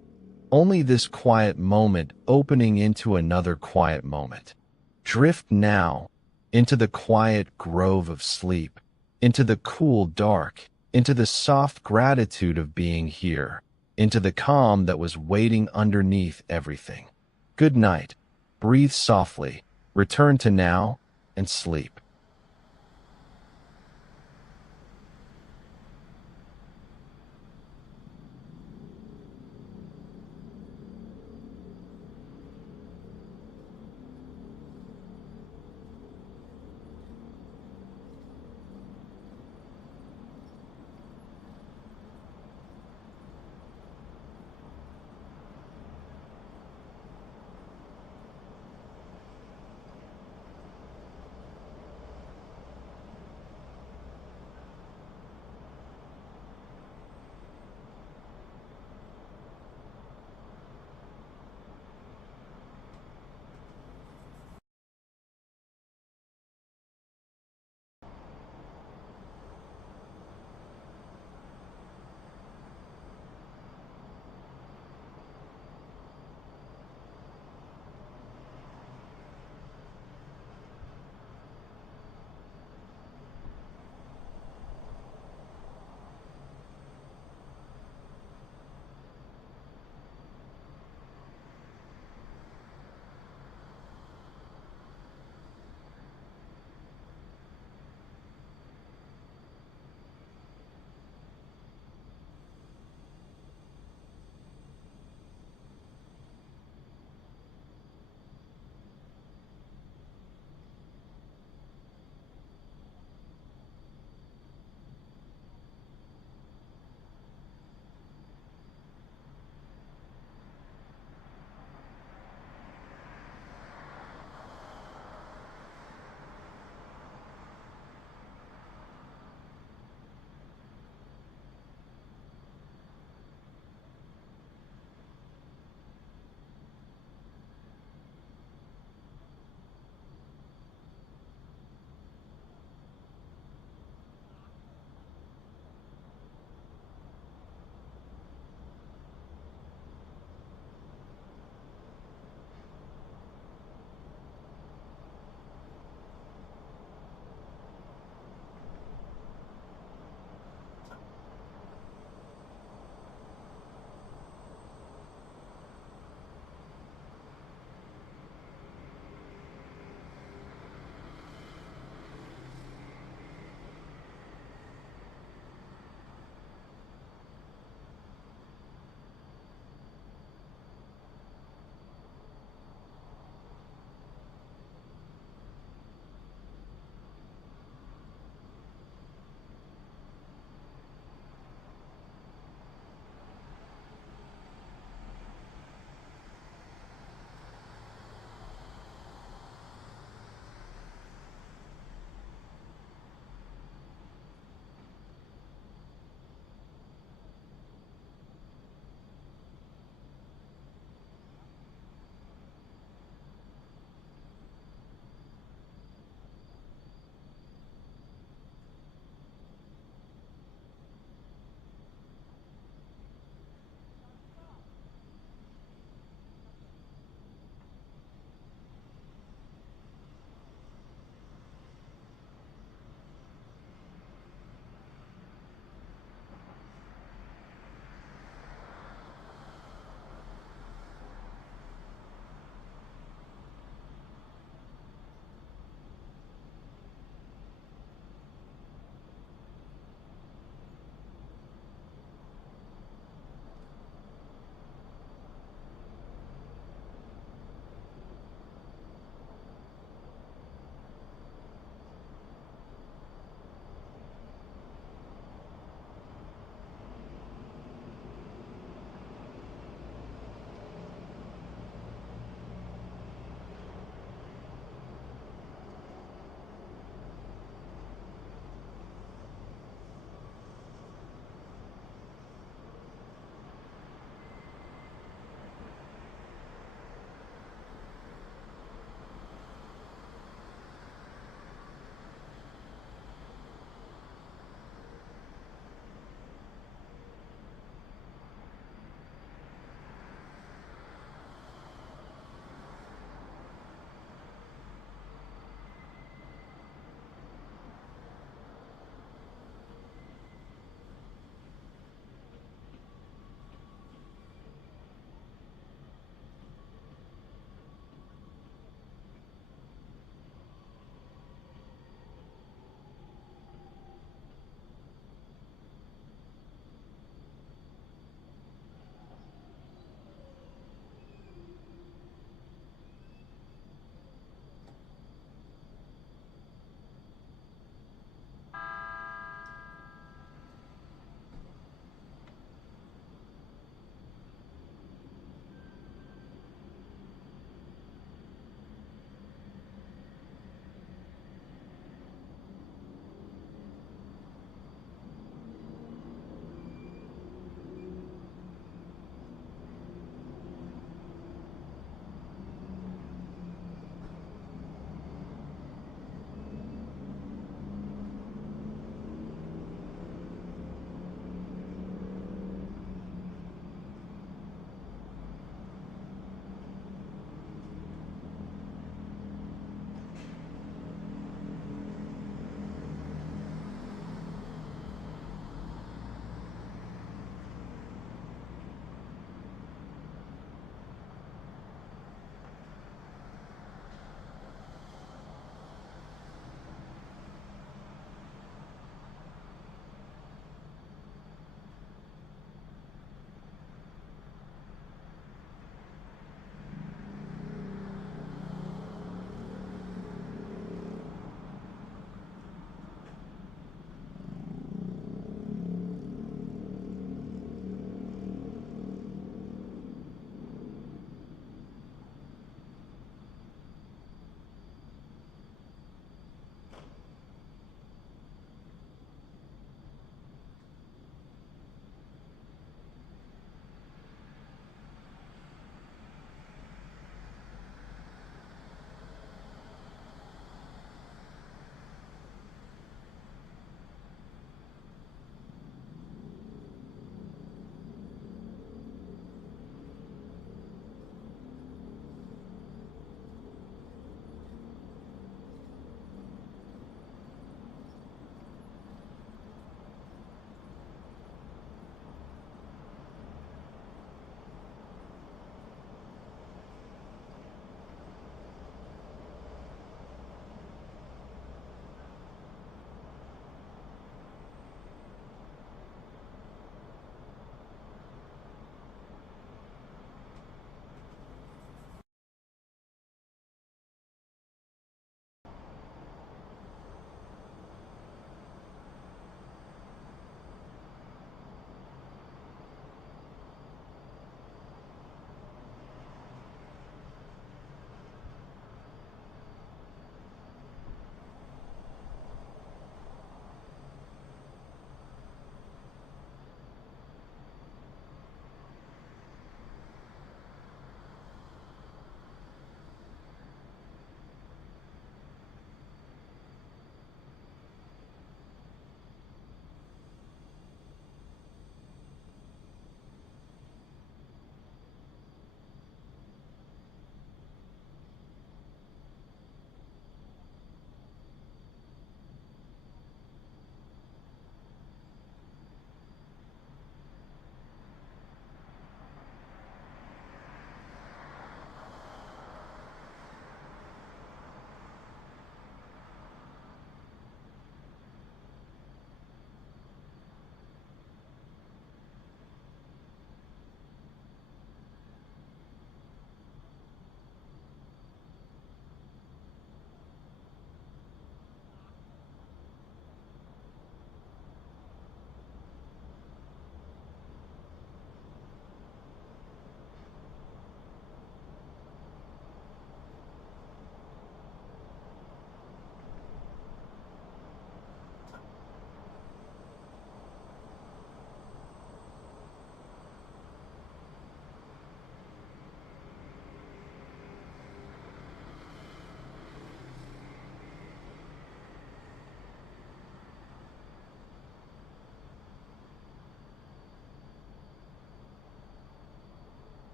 only this quiet moment opening into another quiet moment. Drift now into the quiet grove of sleep, into the cool dark, into the soft gratitude of being here, into the calm that was waiting underneath everything. Good night. Breathe softly. Return to now and sleep.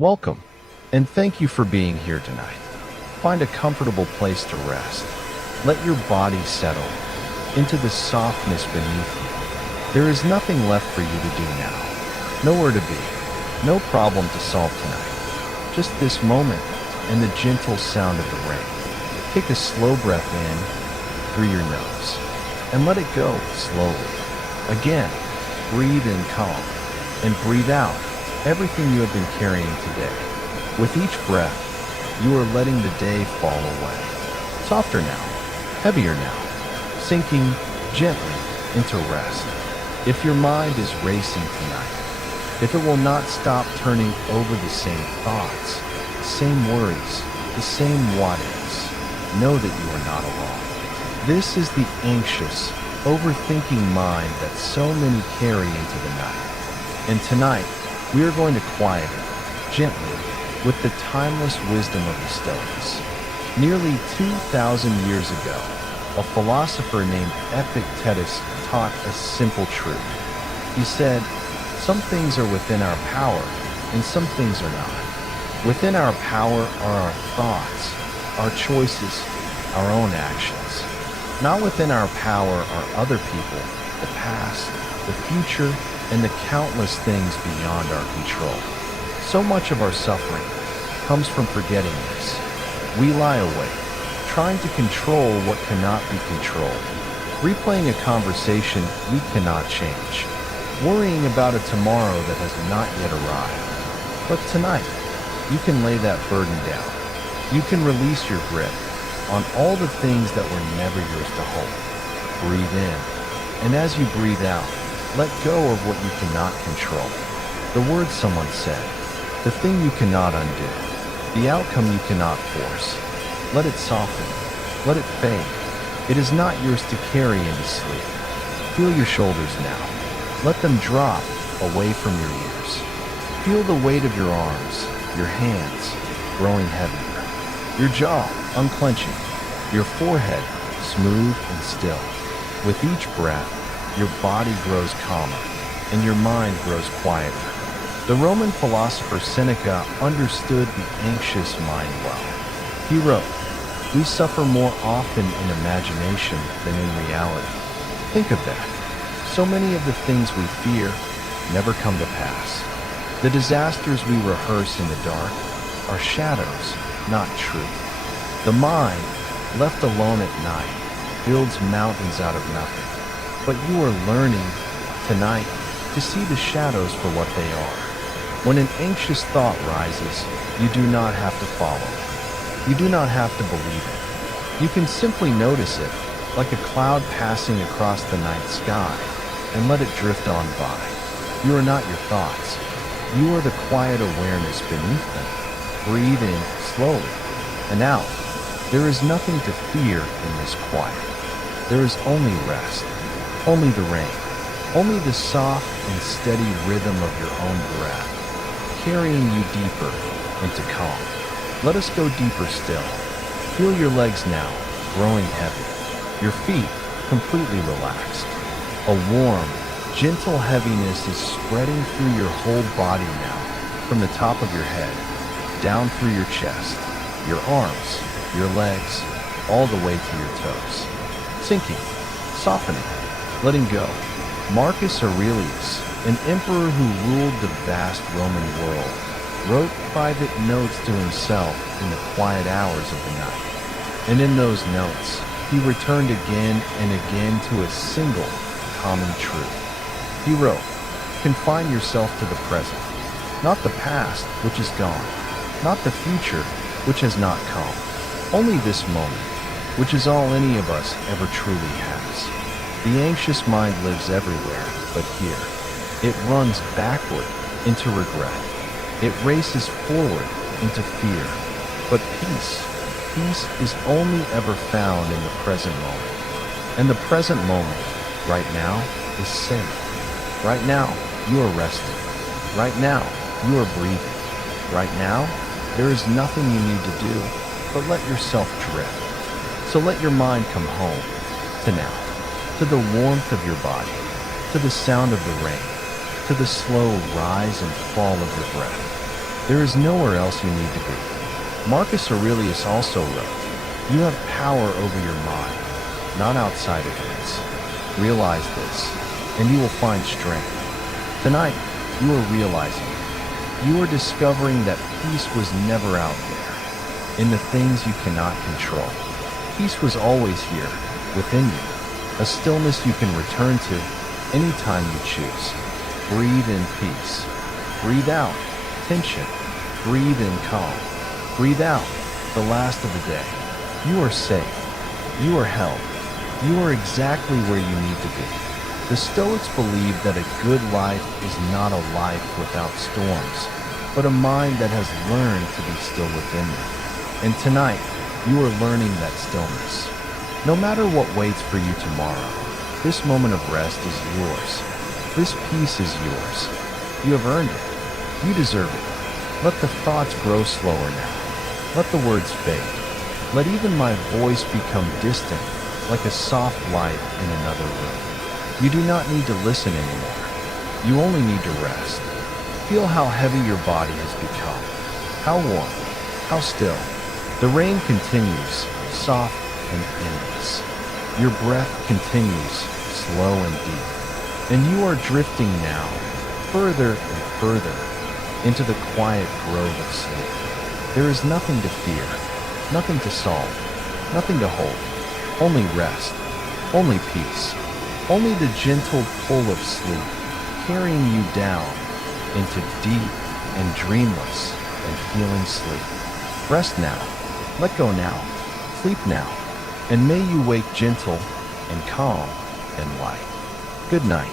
Welcome, and thank you for being here tonight. Find a comfortable place to rest. Let your body settle into the softness beneath you. There is nothing left for you to do now. Nowhere to be. No problem to solve tonight. Just this moment and the gentle sound of the rain. Take a slow breath in through your nose and let it go slowly. Again, breathe in calm and breathe out everything you have been carrying today. With each breath, you are letting the day fall away. Softer now, heavier now, sinking gently into rest. If your mind is racing tonight, if it will not stop turning over the same thoughts, the same worries, the same what-ifs, know that you are not alone. This is the anxious, overthinking mind that so many carry into the night. And tonight, we are going to quiet it gently with the timeless wisdom of the Stoics. Nearly 2,000 years ago, a philosopher named Epictetus taught a simple truth. He said, "Some things are within our power, and some things are not. Within our power are our thoughts, our choices, our own actions. Not within our power are other people, the past, the future, and the countless things beyond our control." So much of our suffering comes from forgetting this. We lie awake, trying to control what cannot be controlled, replaying a conversation we cannot change, worrying about a tomorrow that has not yet arrived. But tonight, you can lay that burden down. You can release your grip on all the things that were never yours to hold. Breathe in, and as you breathe out, let go of what you cannot control. The words someone said, the thing you cannot undo, the outcome you cannot force. Let it soften, let it fade. It is not yours to carry into sleep. Feel your shoulders now. Let them drop away from your ears. Feel the weight of your arms, your hands growing heavier, your jaw unclenching, your forehead smooth and still. With each breath, your body grows calmer and your mind grows quieter. The Roman philosopher Seneca understood the anxious mind well. He wrote, "We suffer more often in imagination than in reality." Think of that. So many of the things we fear never come to pass. The disasters we rehearse in the dark are shadows, not truth. The mind, left alone at night, builds mountains out of nothing. But you are learning tonight to see the shadows for what they are. When an anxious thought rises, you do not have to follow it. You do not have to believe it. You can simply notice it, like a cloud passing across the night sky, and let it drift on by. You are not your thoughts. You are the quiet awareness beneath them. Breathe in slowly and out. There is nothing to fear in this quiet. There is only rest, only the rain, only the soft and steady rhythm of your own breath, carrying you deeper into calm. Let us go deeper still. Feel your legs now, growing heavy. Your feet completely relaxed. A warm, gentle heaviness is spreading through your whole body now, from the top of your head, down through your chest, your arms, your legs, all the way to your toes. Sinking, softening, letting go. Marcus Aurelius, an emperor who ruled the vast Roman world, wrote private notes to himself in the quiet hours of the night. And in those notes, he returned again and again to a single common truth. He wrote, "Confine yourself to the present, not the past, which is gone, not the future, which has not come. Only this moment, which is all any of us ever truly has." The anxious mind lives everywhere but here. It runs backward into regret. It races forward into fear. But peace is only ever found in the present moment. And the present moment, right now, is safe. Right now, you are resting. Right now, you are breathing. Right now, there is nothing you need to do but let yourself drift. So let your mind come home to now, to the warmth of your body, to the sound of the rain, to the slow rise and fall of your breath. There is nowhere else you need to be. Marcus Aurelius also wrote, "You have power over your mind, not outside events. Realize this, and you will find strength." Tonight, you are realizing it. You are discovering that peace was never out there, in the things you cannot control. Peace was always here, within you, a stillness you can return to anytime you choose. Breathe in peace. Breathe out tension. Breathe in calm. Breathe out the last of the day. You are safe. You are held. You are exactly where you need to be. The Stoics believe that a good life is not a life without storms, but a mind that has learned to be still within them. And tonight, you are learning that stillness. No matter what waits for you tomorrow, this moment of rest is yours. This peace is yours. You have earned it. You deserve it. Let the thoughts grow slower now. Let the words fade. Let even my voice become distant, like a soft light in another room. You do not need to listen anymore. You only need to rest. Feel how heavy your body has become. How warm. How still. The rain continues, soft and endless. Your breath continues, slow and deep. And you are drifting now, further and further, into the quiet grove of sleep. There is nothing to fear, nothing to solve, nothing to hold. Only rest, only peace, only the gentle pull of sleep, carrying you down into deep and dreamless and healing sleep. Rest now, let go now, sleep now, and may you wake gentle and calm and light. Good night.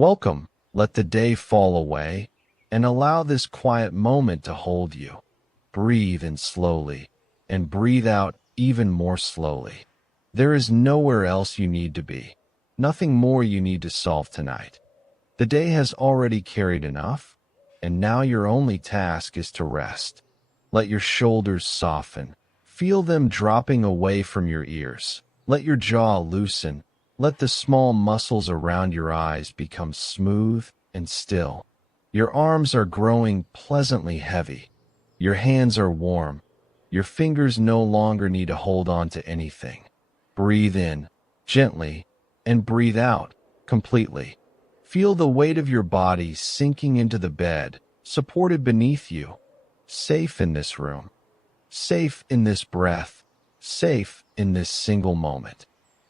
Welcome. Let the day fall away and allow this quiet moment to hold you. Breathe in slowly and breathe out even more slowly. There is nowhere else you need to be. Nothing more you need to solve tonight. The day has already carried enough, and now your only task is to rest. Let your shoulders soften. Feel them dropping away from your ears. Let your jaw loosen. Let the small muscles around your eyes become smooth and still. Your arms are growing pleasantly heavy. Your hands are warm. Your fingers no longer need to hold on to anything. Breathe in, gently, and breathe out, completely. Feel the weight of your body sinking into the bed, supported beneath you. Safe in this room. Safe in this breath. Safe in this single moment.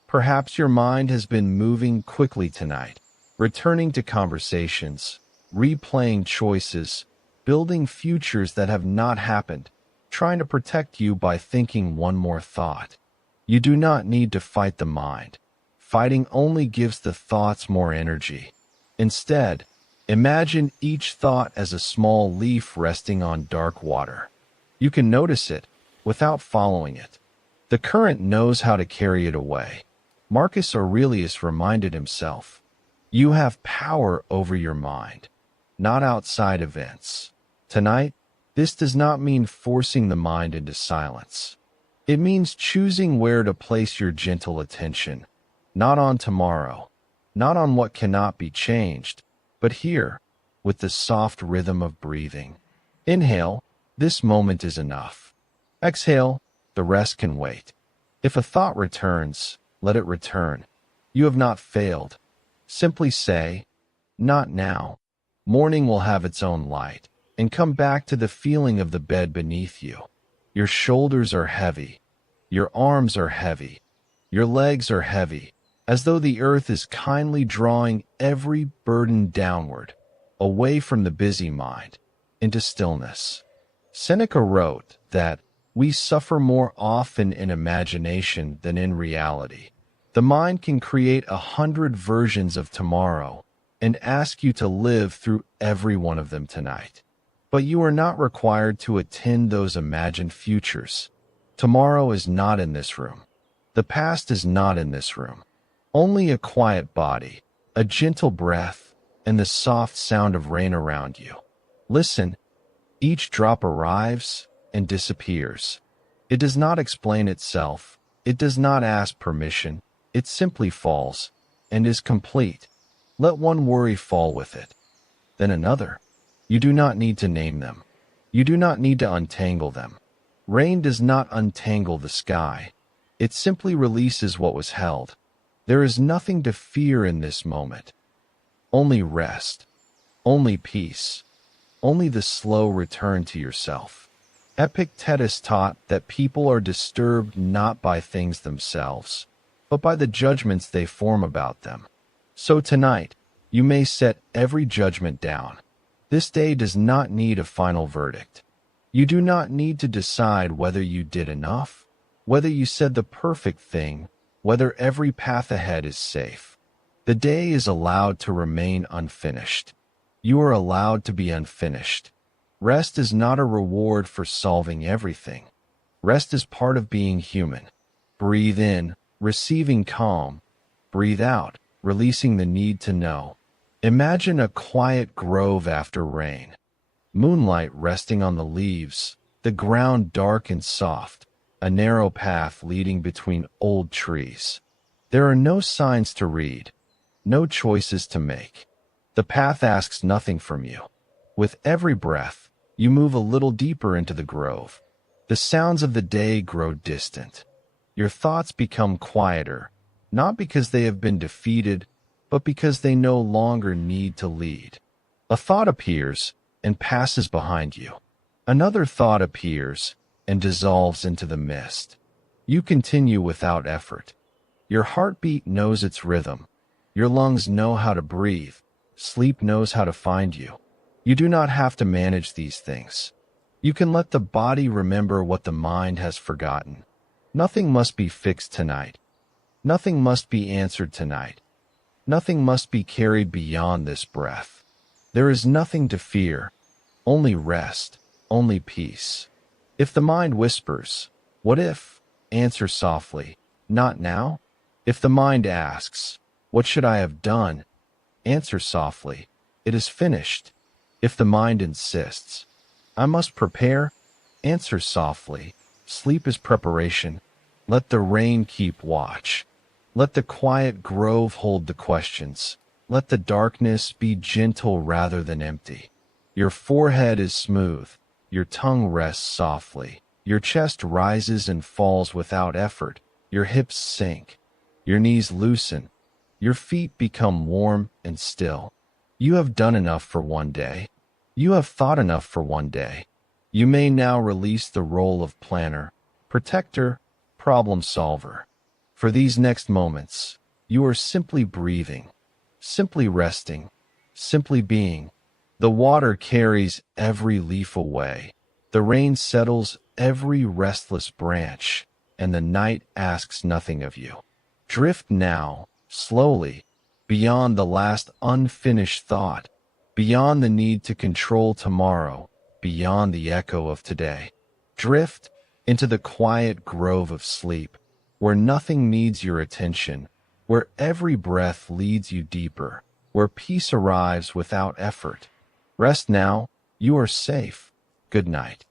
Perhaps your mind has been moving quickly tonight, returning to conversations, replaying choices, building futures that have not happened, trying to protect you by thinking one more thought. You do not need to fight the mind. Fighting only gives the thoughts more energy. Instead, imagine each thought as a small leaf resting on dark water. You can notice it without following it. The current knows how to carry it away. Marcus Aurelius reminded himself, "You have power over your mind, not outside events." Tonight, this does not mean forcing the mind into silence. It means choosing where to place your gentle attention, not on tomorrow, not on what cannot be changed, but here, with the soft rhythm of breathing. Inhale, this moment is enough. Exhale, the rest can wait. If a thought returns, let it return. You have not failed. Simply say, "Not now." Morning will have its own light, and come back to the feeling of the bed beneath you. Your shoulders are heavy. Your arms are heavy. Your legs are heavy, as though the earth is kindly drawing every burden downward, away from the busy mind, into stillness. Seneca wrote that we suffer more often in imagination than in reality. The mind can create 100 versions of tomorrow and ask you to live through every one of them tonight. But you are not required to attend those imagined futures. Tomorrow is not in this room. The past is not in this room. Only a quiet body, a gentle breath, and the soft sound of rain around you. Listen, each drop arrives and disappears. It does not explain itself. It does not ask permission. It simply falls and is complete. Let one worry fall with it, then another. You do not need to name them. You do not need to untangle them. Rain does not untangle the sky. It simply releases what was held. There is nothing to fear in this moment. Only rest. Only peace. Only the slow return to yourself. Epictetus taught that people are disturbed not by things themselves, but by the judgments they form about them. So tonight, you may set every judgment down. This day does not need a final verdict. You do not need to decide whether you did enough, whether you said the perfect thing, whether every path ahead is safe. The day is allowed to remain unfinished. You are allowed to be unfinished. Rest is not a reward for solving everything. Rest is part of being human. Breathe in, receiving calm. Breathe out, releasing the need to know. Imagine a quiet grove after rain. Moonlight resting on the leaves, the ground dark and soft, a narrow path leading between old trees. There are no signs to read, no choices to make. The path asks nothing from you. With every breath, you move a little deeper into the grove. The sounds of the day grow distant. Your thoughts become quieter, not because they have been defeated, but because they no longer need to lead. A thought appears and passes behind you. Another thought appears and dissolves into the mist. You continue without effort. Your heartbeat knows its rhythm. Your lungs know how to breathe. Sleep knows how to find you. You do not have to manage these things. You can let the body remember what the mind has forgotten. Nothing must be fixed tonight. Nothing must be answered tonight. Nothing must be carried beyond this breath. There is nothing to fear, only rest, only peace. If the mind whispers, "What if?" answer softly, "Not now." If the mind asks, "What should I have done?" answer softly, "It is finished." If the mind insists, "I must prepare," answer softly, "Sleep is preparation." Let the rain keep watch. Let the quiet grove hold the questions. Let the darkness be gentle rather than empty. Your forehead is smooth. Your tongue rests softly. Your chest rises and falls without effort. Your hips sink. Your knees loosen. Your feet become warm and still. You have done enough for one day. You have thought enough for one day. You may now release the role of planner, protector, problem solver. For these next moments, you are simply breathing, simply resting, simply being. The water carries every leaf away. The rain settles every restless branch, and the night asks nothing of you. Drift now, slowly, beyond the last unfinished thought, beyond the need to control tomorrow, beyond the echo of today. Drift into the quiet grove of sleep, where nothing needs your attention, where every breath leads you deeper, where peace arrives without effort. Rest now, you are safe. Good night.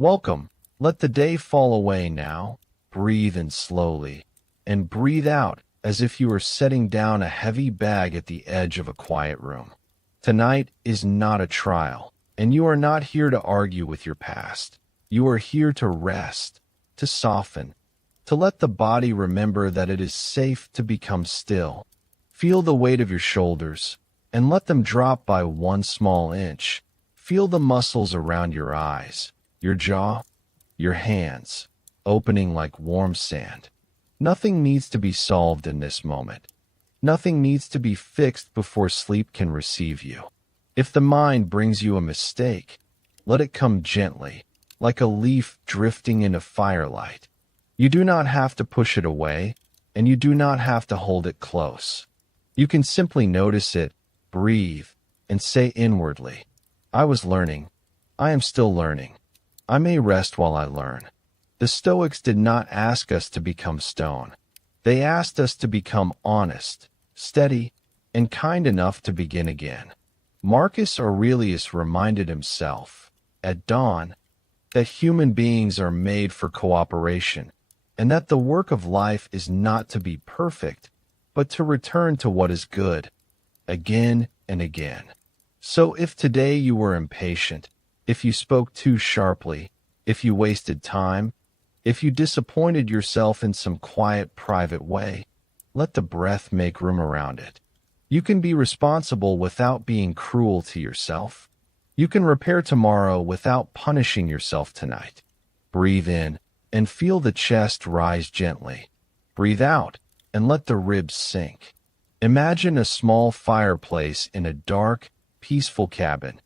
Welcome. Let the day fall away now. Breathe in slowly, and breathe out as if you were setting down a heavy bag at the edge of a quiet room. Tonight is not a trial, and you are not here to argue with your past. You are here to rest, to soften, to let the body remember that it is safe to become still. Feel the weight of your shoulders, and let them drop by 1 small inch. Feel the muscles around your eyes, your jaw, your hands, opening like warm sand. Nothing needs to be solved in this moment. Nothing needs to be fixed before sleep can receive you. If the mind brings you a mistake, let it come gently, like a leaf drifting into firelight. You do not have to push it away, and you do not have to hold it close. You can simply notice it, breathe, and say inwardly, I was learning. I am still learning. I may rest while I learn. The Stoics did not ask us to become stone. They asked us to become honest, steady, and kind enough to begin again. Marcus Aurelius reminded himself, at dawn, that human beings are made for cooperation, and that the work of life is not to be perfect, but to return to what is good, again and again. So if today you were impatient, if you spoke too sharply, if you wasted time, if you disappointed yourself in some quiet, private way, let the breath make room around it. You can be responsible without being cruel to yourself. You can repair tomorrow without punishing yourself tonight. Breathe in and feel the chest rise gently. Breathe out and let the ribs sink. Imagine a small fireplace in a dark, peaceful cabin,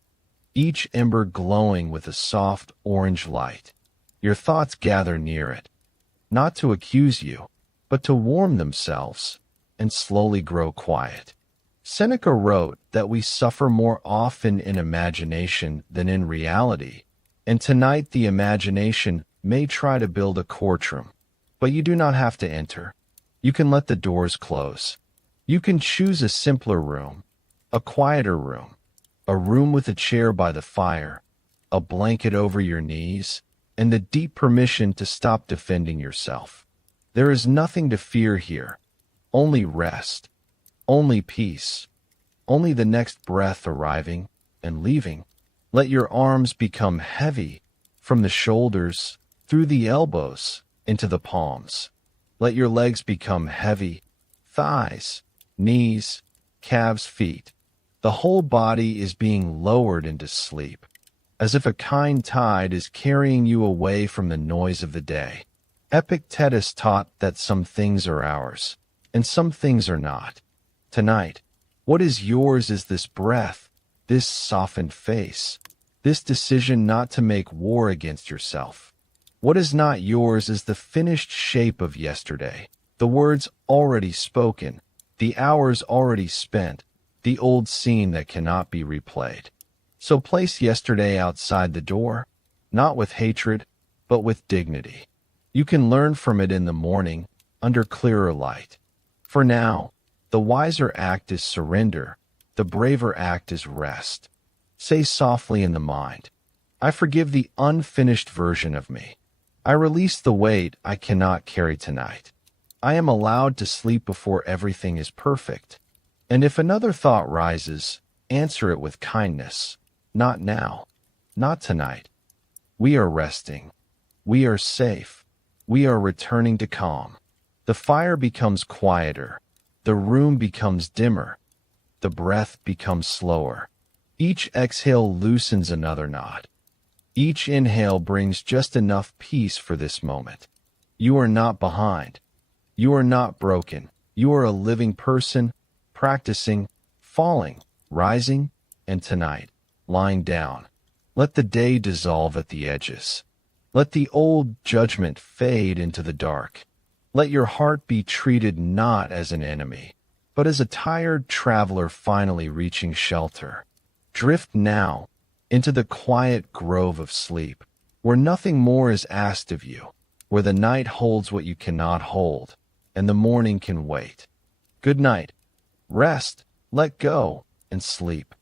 each ember glowing with a soft orange light. Your thoughts gather near it, not to accuse you, but to warm themselves and slowly grow quiet. Seneca wrote that we suffer more often in imagination than in reality, and tonight the imagination may try to build a courtroom, but you do not have to enter. You can let the doors close. You can choose a simpler room, a quieter room, a room with a chair by the fire, a blanket over your knees, and the deep permission to stop defending yourself. There is nothing to fear here, only rest, only peace, only the next breath arriving and leaving. Let your arms become heavy from the shoulders, through the elbows, into the palms. Let your legs become heavy, thighs, knees, calves, feet. The whole body is being lowered into sleep, as if a kind tide is carrying you away from the noise of the day. Epictetus taught that some things are ours, and some things are not. Tonight, what is yours is this breath, this softened face, this decision not to make war against yourself. What is not yours is the finished shape of yesterday, the words already spoken, the hours already spent, the old scene that cannot be replayed. So place yesterday outside the door, not with hatred, but with dignity. You can learn from it in the morning, under clearer light. For now, the wiser act is surrender, the braver act is rest. Say softly in the mind, I forgive the unfinished version of me. I release the weight I cannot carry tonight. I am allowed to sleep before everything is perfect. And if another thought rises, answer it with kindness. Not now. Not tonight. We are resting. We are safe. We are returning to calm. The fire becomes quieter. The room becomes dimmer. The breath becomes slower. Each exhale loosens another knot. Each inhale brings just enough peace for this moment. You are not behind. You are not broken. You are a living person, practicing, falling, rising, and tonight, lying down. Let the day dissolve at the edges. Let the old judgment fade into the dark. Let your heart be treated not as an enemy, but as a tired traveler finally reaching shelter. Drift now into the quiet grove of sleep, where nothing more is asked of you, where the night holds what you cannot hold, and the morning can wait. Good night. Rest, let go, and sleep.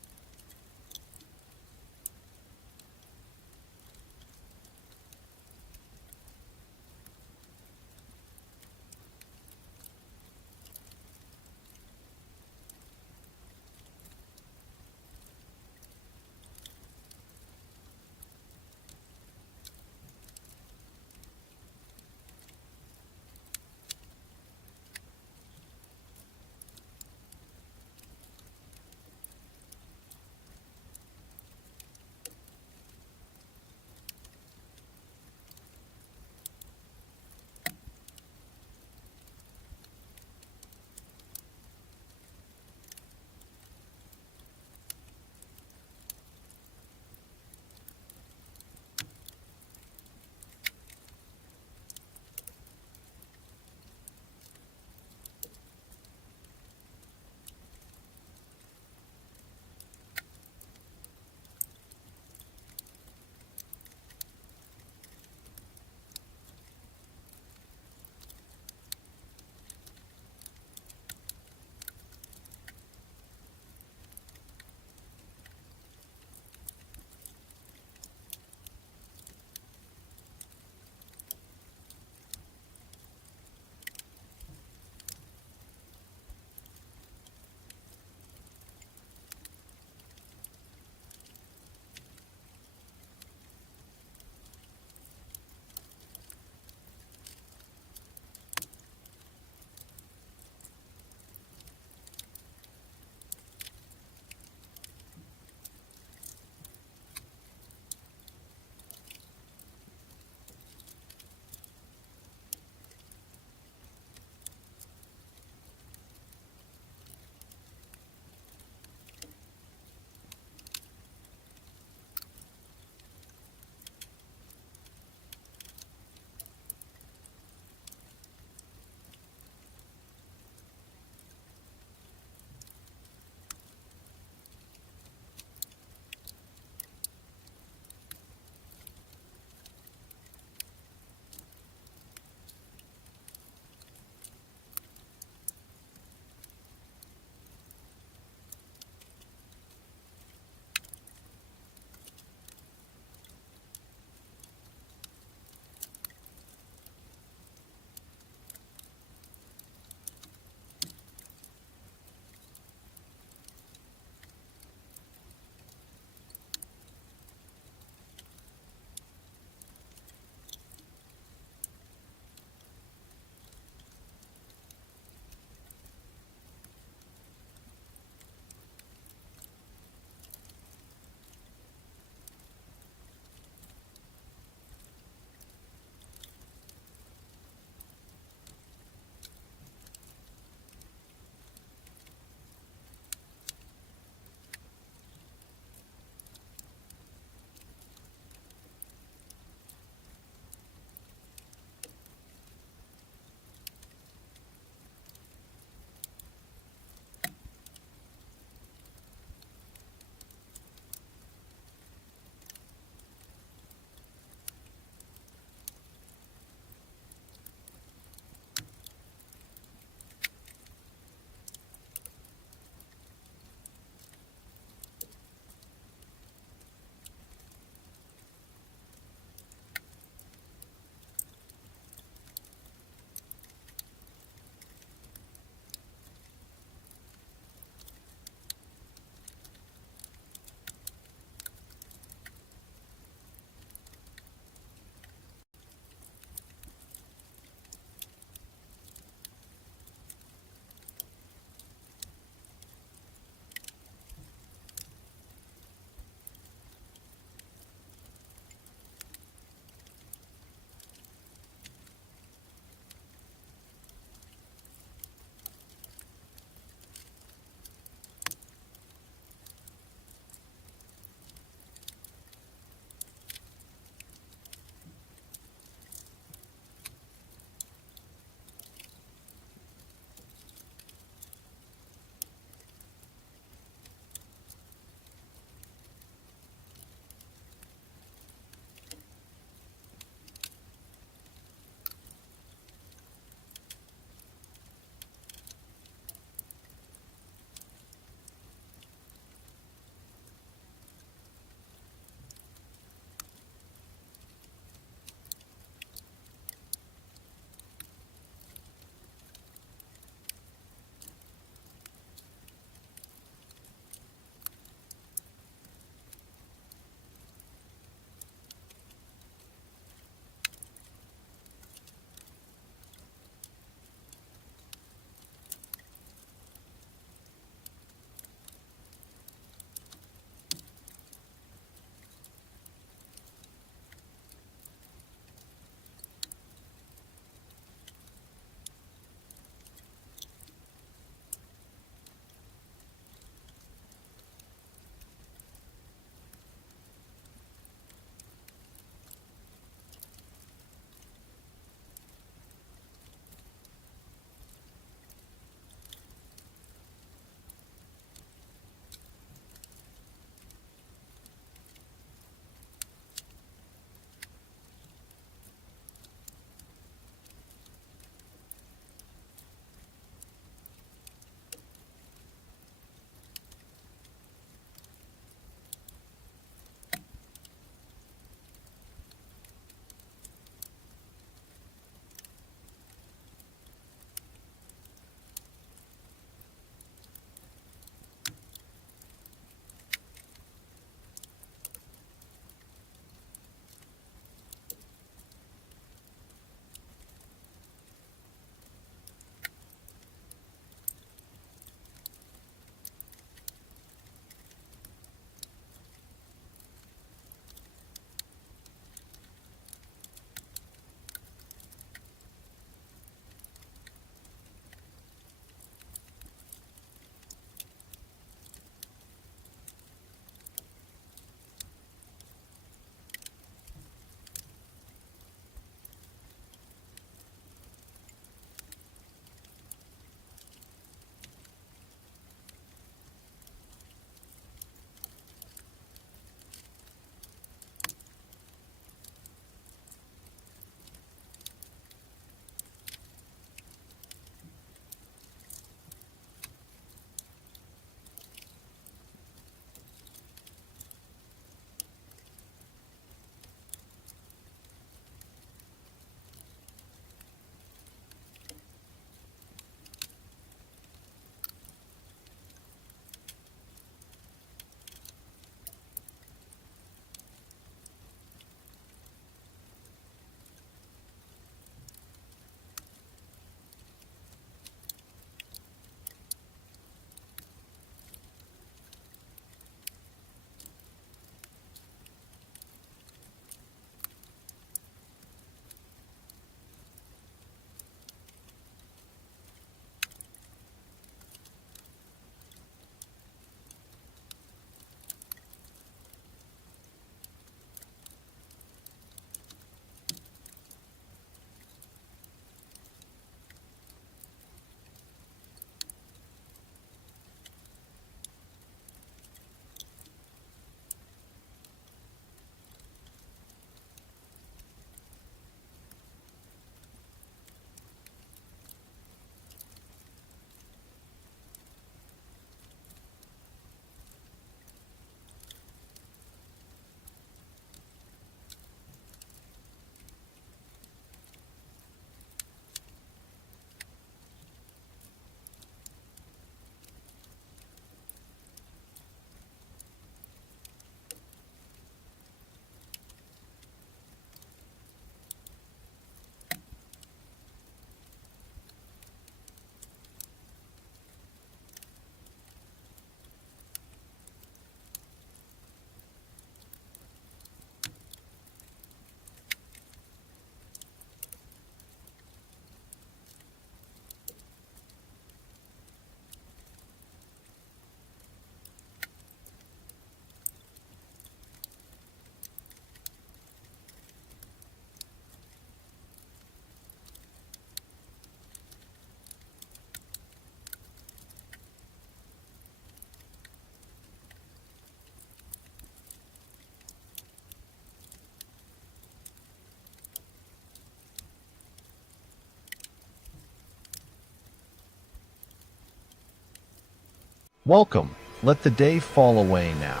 Welcome. Let the day fall away now,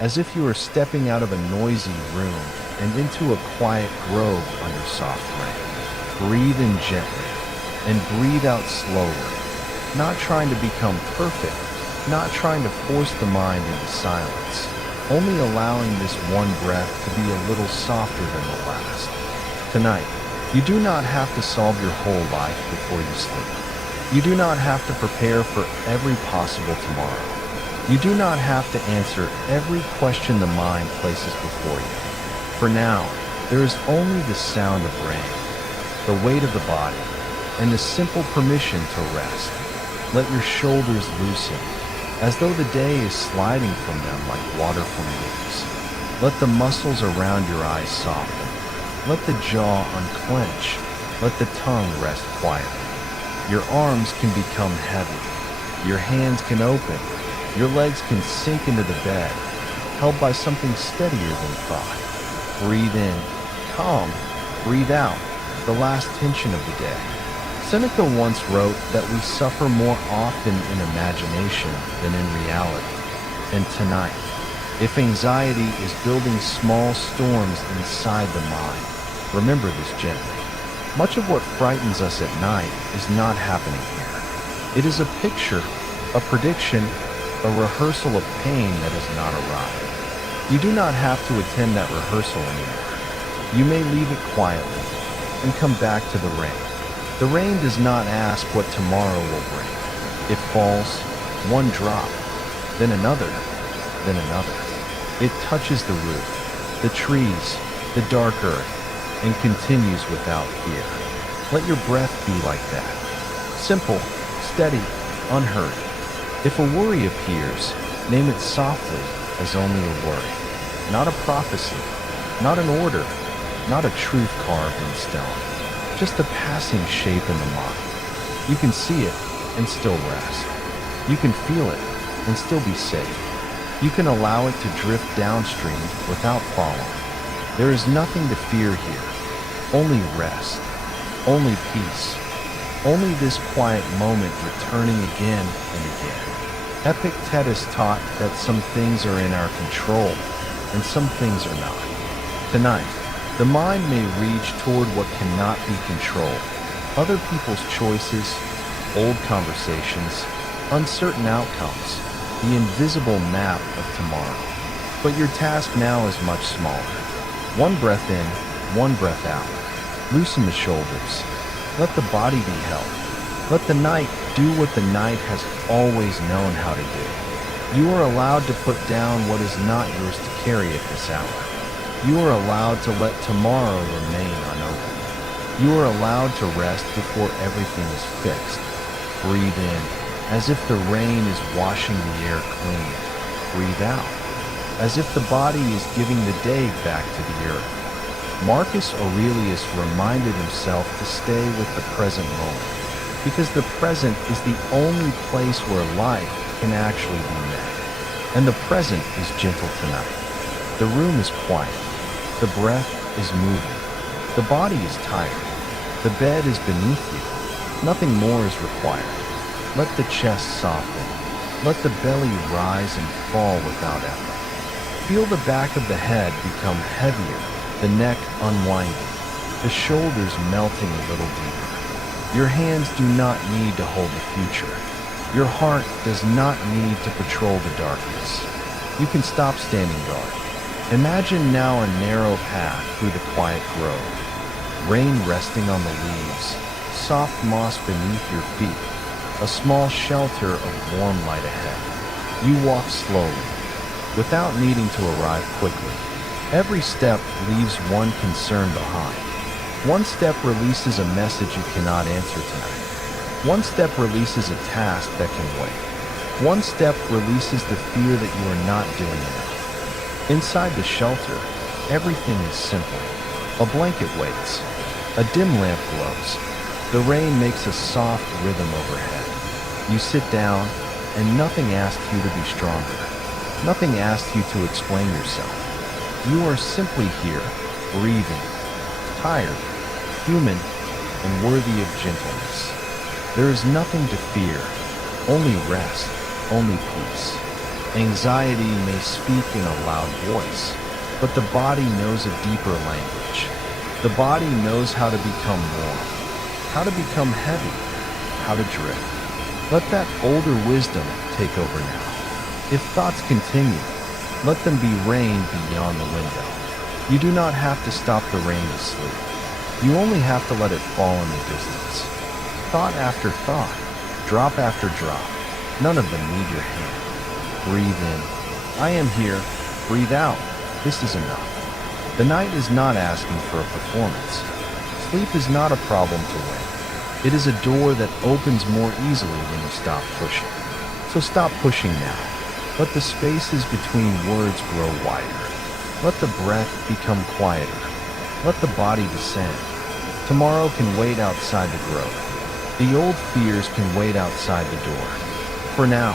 as if you are stepping out of a noisy room and into a quiet grove under soft rain. Breathe in gently and breathe out slowly, not trying to become perfect, not trying to force the mind into silence, only allowing this one breath to be a little softer than the last. Tonight, you do not have to solve your whole life before you sleep. You do not have to prepare for every possible tomorrow. You do not have to answer every question the mind places before you. For now, there is only the sound of rain, the weight of the body, and the simple permission to rest. Let your shoulders loosen, as though the day is sliding from them like water from leaves. Let the muscles around your eyes soften. Let the jaw unclench. Let the tongue rest quietly. Your arms can become heavy. Your hands can open. Your legs can sink into the bed, held by something steadier than thought. Breathe in, calm. Breathe out, the last tension of the day. Seneca once wrote that we suffer more often in imagination than in reality. And tonight, if anxiety is building small storms inside the mind, remember this gently. Much of what frightens us at night is not happening here. It is a picture, a prediction, a rehearsal of pain that has not arrived. You do not have to attend that rehearsal anymore. You may leave it quietly and come back to the rain. The rain does not ask what tomorrow will bring. It falls, one drop, then another, then another. It touches the roof, the trees, the dark earth, and continues without fear. Let your breath be like that. Simple, steady, unhurried. If a worry appears, name it softly as only a worry. Not a prophecy, not an order, not a truth carved in stone. Just a passing shape in the mind. You can see it and still rest. You can feel it and still be safe. You can allow it to drift downstream without following. There is nothing to fear here. Only rest. Only peace. Only this quiet moment returning again and again. Epictetus taught that some things are in our control and some things are not. Tonight, the mind may reach toward what cannot be controlled. Other people's choices, old conversations, uncertain outcomes, the invisible map of tomorrow. But your task now is much smaller. One breath in, one breath out. Loosen the shoulders. Let the body be held. Let the night do what the night has always known how to do. You are allowed to put down what is not yours to carry at this hour. You are allowed to let tomorrow remain unopened. You are allowed to rest before everything is fixed. Breathe in, as if the rain is washing the air clean. Breathe out, as if the body is giving the day back to the earth. Marcus Aurelius reminded himself to stay with the present moment, because the present is the only place where life can actually be met. And the present is gentle tonight. The room is quiet. The breath is moving. The body is tired. The bed is beneath you. Nothing more is required. Let the chest soften. Let the belly rise and fall without effort. Feel the back of the head become heavier, the neck unwinding, the shoulders melting a little deeper. Your hands do not need to hold the future. Your heart does not need to patrol the darkness. You can stop standing guard. Imagine now a narrow path through the quiet grove. Rain resting on the leaves, soft moss beneath your feet, a small shelter of warm light ahead. You walk slowly, without needing to arrive quickly. Every step leaves one concern behind. One step releases a message you cannot answer tonight. One step releases a task that can wait. One step releases the fear that you are not doing enough. Inside the shelter, everything is simple. A blanket waits. A dim lamp glows. The rain makes a soft rhythm overhead. You sit down, and nothing asks you to be stronger. Nothing asks you to explain yourself. You are simply here, breathing, tired, human, and worthy of gentleness. There is nothing to fear, only rest, only peace. Anxiety may speak in a loud voice, but the body knows a deeper language. The body knows how to become warm, how to become heavy, how to drift. Let that older wisdom take over now. If thoughts continue, let them be rain beyond the window. You do not have to stop the rain to sleep. You only have to let it fall in the distance. Thought after thought, drop after drop, none of them need your hand. Breathe in. I am here. Breathe out. This is enough. The night is not asking for a performance. Sleep is not a problem to win. It is a door that opens more easily when you stop pushing. So stop pushing now. Let the spaces between words grow wider. Let the breath become quieter. Let the body descend. Tomorrow can wait outside the grove. The old fears can wait outside the door. For now,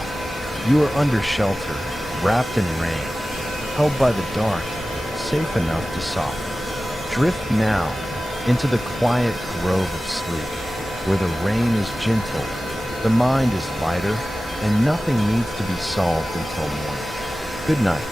you are under shelter, wrapped in rain, held by the dark, safe enough to soften. Drift now into the quiet grove of sleep, where the rain is gentle, the mind is lighter, and nothing needs to be solved until morning. Good night.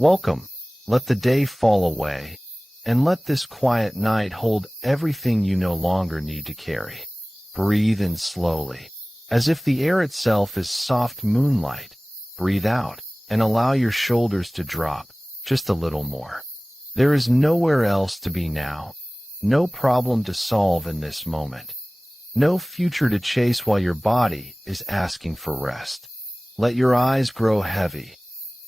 Welcome. Let the day fall away, and let this quiet night hold everything you no longer need to carry. Breathe in slowly, as if the air itself is soft moonlight. Breathe out, and allow your shoulders to drop just a little more. There is nowhere else to be now, no problem to solve in this moment, no future to chase while your body is asking for rest. Let your eyes grow heavy.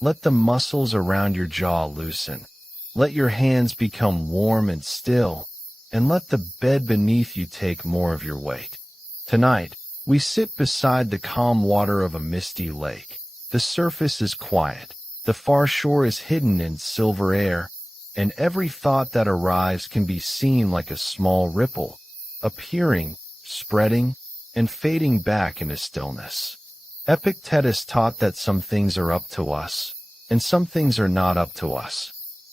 Let the muscles around your jaw loosen. Let your hands become warm and still, and let the bed beneath you take more of your weight. Tonight, we sit beside the calm water of a misty lake. The surface is quiet. The far shore is hidden in silver air, and every thought that arrives can be seen like a small ripple, appearing, spreading, and fading back into stillness. Epictetus taught that some things are up to us, and some things are not up to us.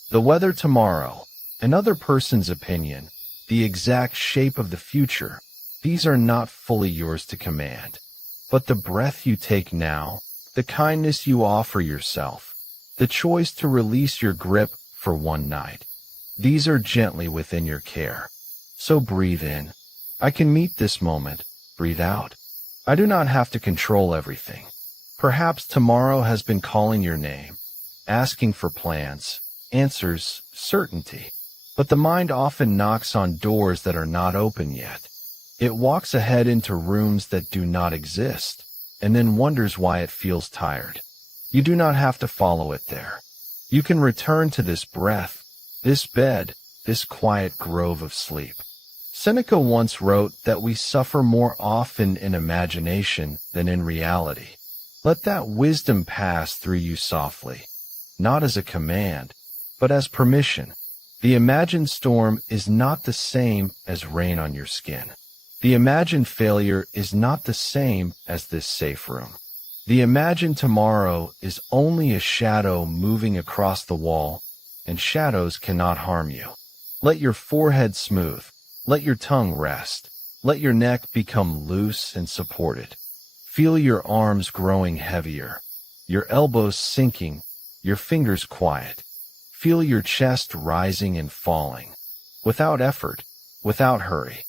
The weather tomorrow, another person's opinion, the exact shape of the future, these are not fully yours to command. But the breath you take now, the kindness you offer yourself, the choice to release your grip for one night, these are gently within your care. So breathe in. I can meet this moment. Breathe out. I do not have to control everything. Perhaps tomorrow has been calling your name, asking for plans, answers, certainty. But the mind often knocks on doors that are not open yet. It walks ahead into rooms that do not exist, and then wonders why it feels tired. You do not have to follow it there. You can return to this breath, this bed, this quiet grove of sleep. Seneca once wrote that we suffer more often in imagination than in reality. Let that wisdom pass through you softly, not as a command, but as permission. The imagined storm is not the same as rain on your skin. The imagined failure is not the same as this safe room. The imagined tomorrow is only a shadow moving across the wall, and shadows cannot harm you. Let your forehead smooth. Let your tongue rest. Let your neck become loose and supported. Feel your arms growing heavier, your elbows sinking, your fingers quiet. Feel your chest rising and falling. Without effort, without hurry.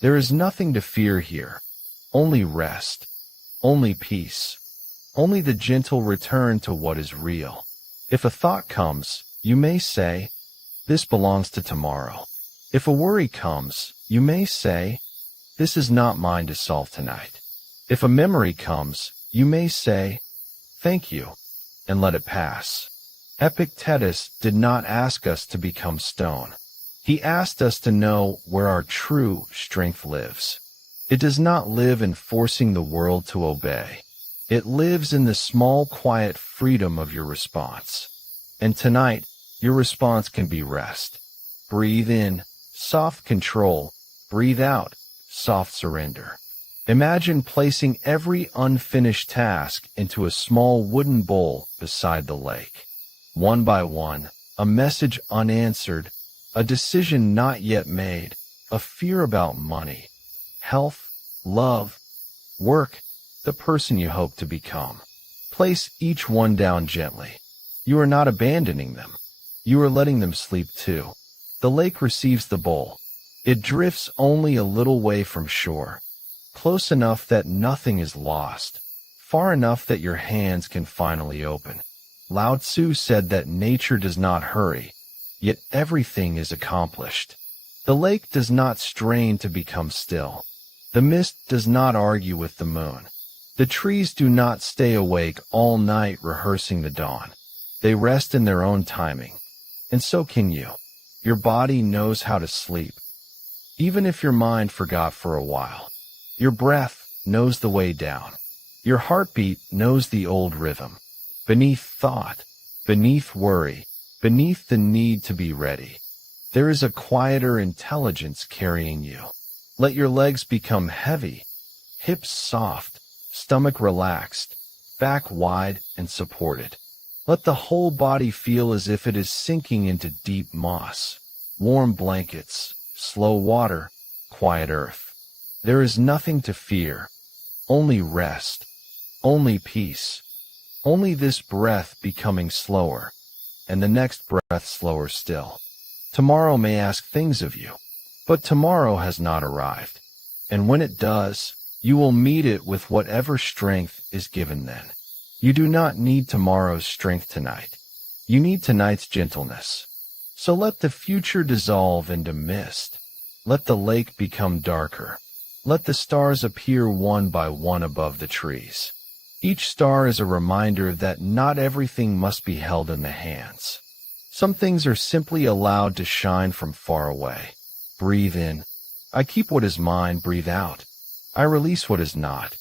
There is nothing to fear here. Only rest. Only peace. Only the gentle return to what is real. If a thought comes, you may say, "This belongs to tomorrow." If a worry comes, you may say, "This is not mine to solve tonight." If a memory comes, you may say, "Thank you," and let it pass. Epictetus did not ask us to become stone. He asked us to know where our true strength lives. It does not live in forcing the world to obey. It lives in the small, quiet freedom of your response. And tonight, your response can be rest. Breathe in, soft control. Breathe out, soft surrender. Imagine placing every unfinished task into a small wooden bowl beside the lake. One by one, a message unanswered, a decision not yet made, a fear about money, health, love, work, the person you hope to become. Place each one down gently. You are not abandoning them. You are letting them sleep too. The lake receives the bowl. It drifts only a little way from shore, close enough that nothing is lost, far enough that your hands can finally open. Lao Tzu said that nature does not hurry, yet everything is accomplished. The lake does not strain to become still. The mist does not argue with the moon. The trees do not stay awake all night rehearsing the dawn. They rest in their own timing. And so can you. Your body knows how to sleep, even if your mind forgot for a while. Your breath knows the way down. Your heartbeat knows the old rhythm. Beneath thought, beneath worry, beneath the need to be ready, there is a quieter intelligence carrying you. Let your legs become heavy, hips soft, stomach relaxed, back wide and supported. Let the whole body feel as if it is sinking into deep moss. Warm blankets, slow water, quiet earth. There is nothing to fear, only rest, only peace, only this breath becoming slower, and the next breath slower still. Tomorrow may ask things of you, but tomorrow has not arrived. And when it does, you will meet it with whatever strength is given then. You do not need tomorrow's strength tonight. You need tonight's gentleness. So let the future dissolve into mist. Let the lake become darker. Let the stars appear one by one above the trees. Each star is a reminder that not everything must be held in the hands. Some things are simply allowed to shine from far away. Breathe in. I keep what is mine. Breathe out. I release what is not.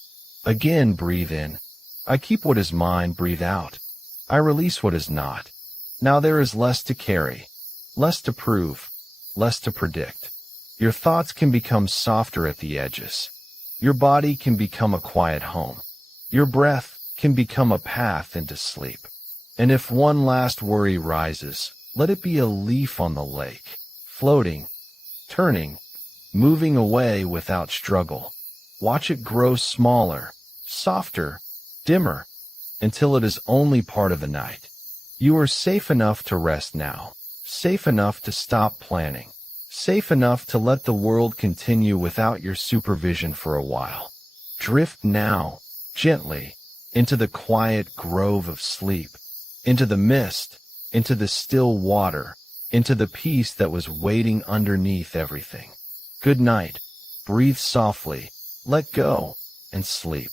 Again, breathe in. I keep what is mine. Breathe out. I release what is not. Now there is less to carry, less to prove, less to predict. Your thoughts can become softer at the edges. Your body can become a quiet home. Your breath can become a path into sleep. And if one last worry rises, let it be a leaf on the lake, floating, turning, moving away without struggle. Watch it grow smaller, softer, dimmer, until it is only part of the night. You are safe enough to rest now, safe enough to stop planning, safe enough to let the world continue without your supervision for a while. Drift now, gently, into the quiet grove of sleep, into the mist, into the still water, into the peace that was waiting underneath everything. Good night. Breathe softly, let go, and sleep.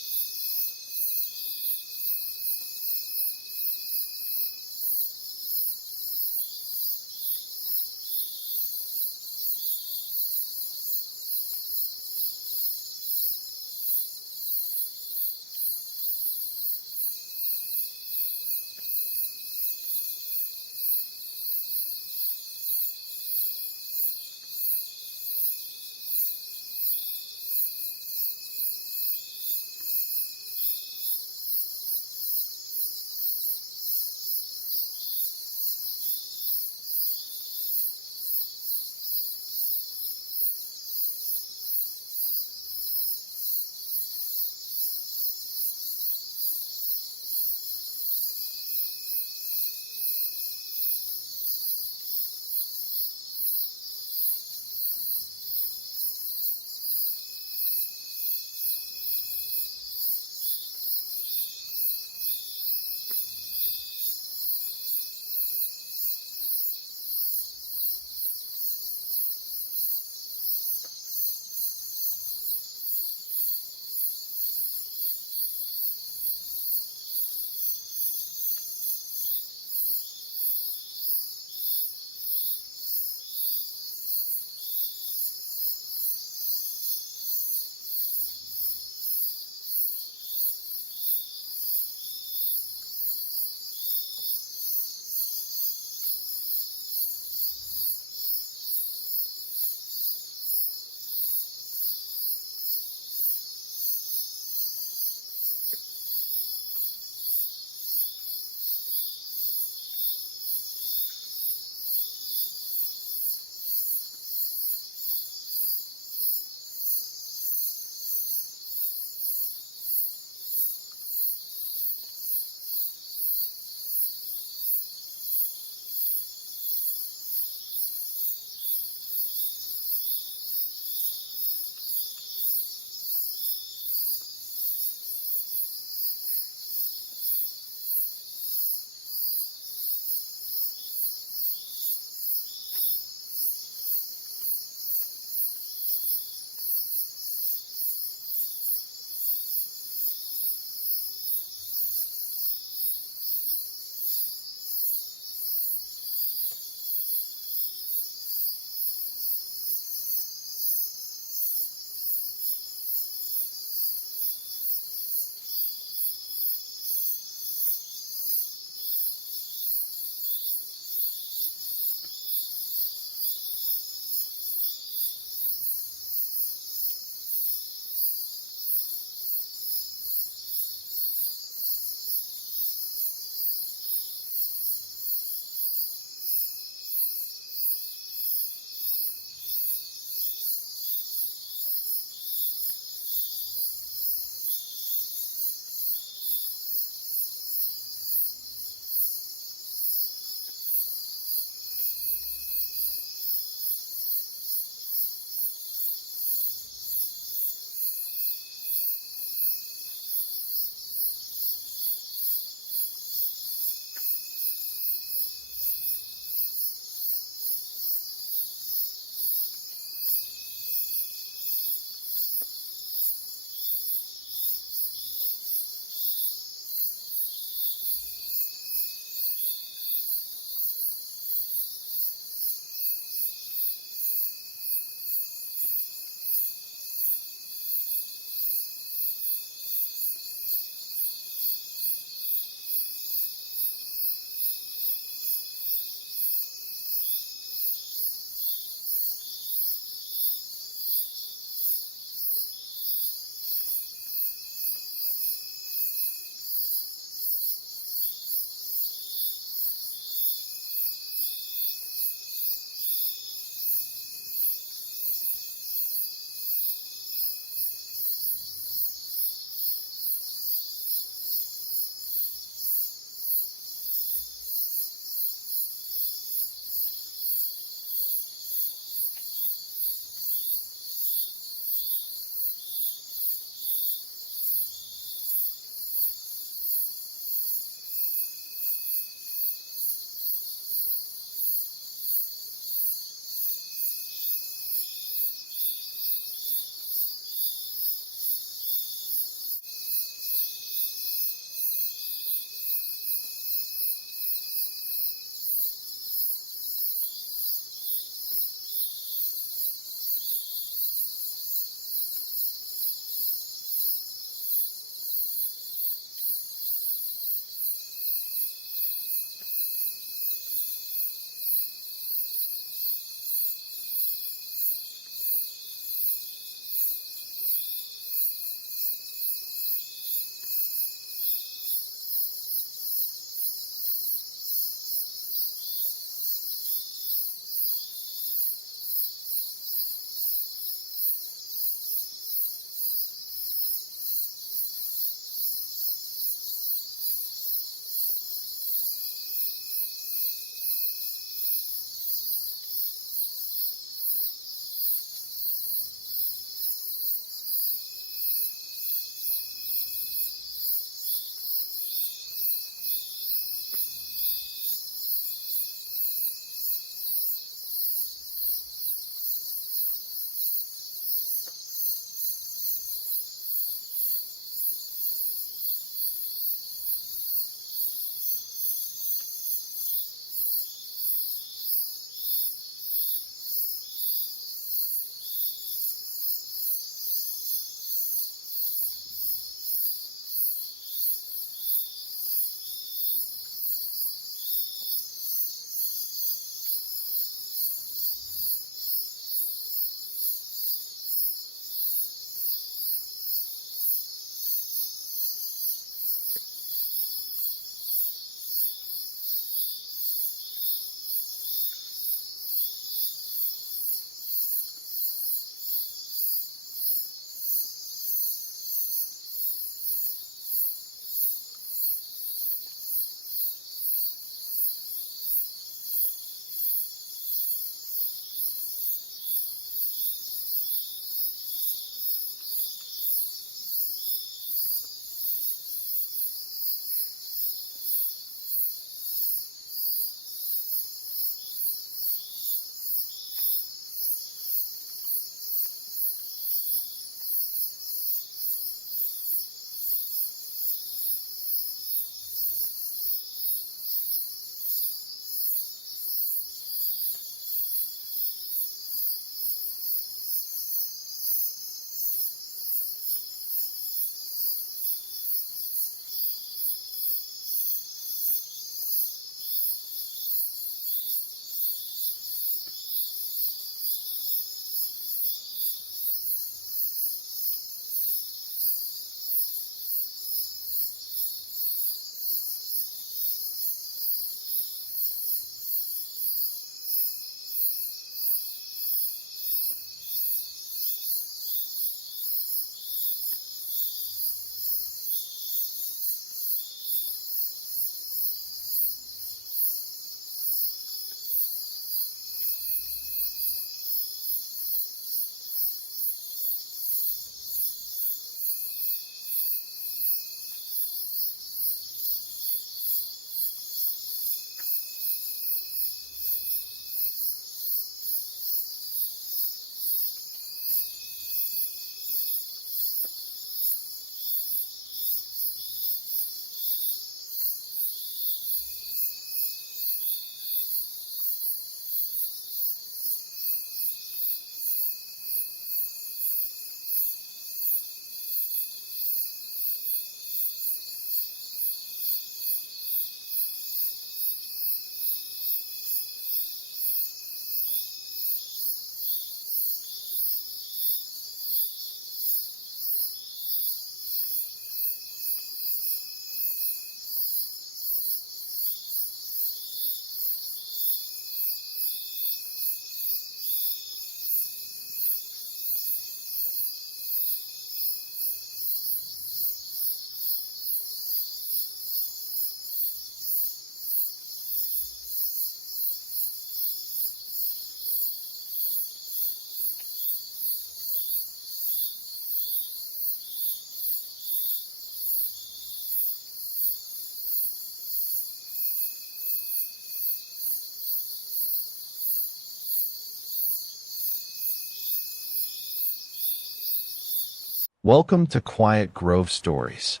Welcome to Quiet Grove Stories.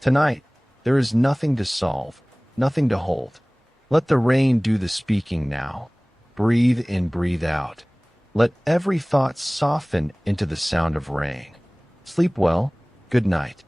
Tonight, there is nothing to solve, nothing to hold. Let the rain do the speaking now. Breathe in, breathe out. Let every thought soften into the sound of rain. Sleep well. Good night.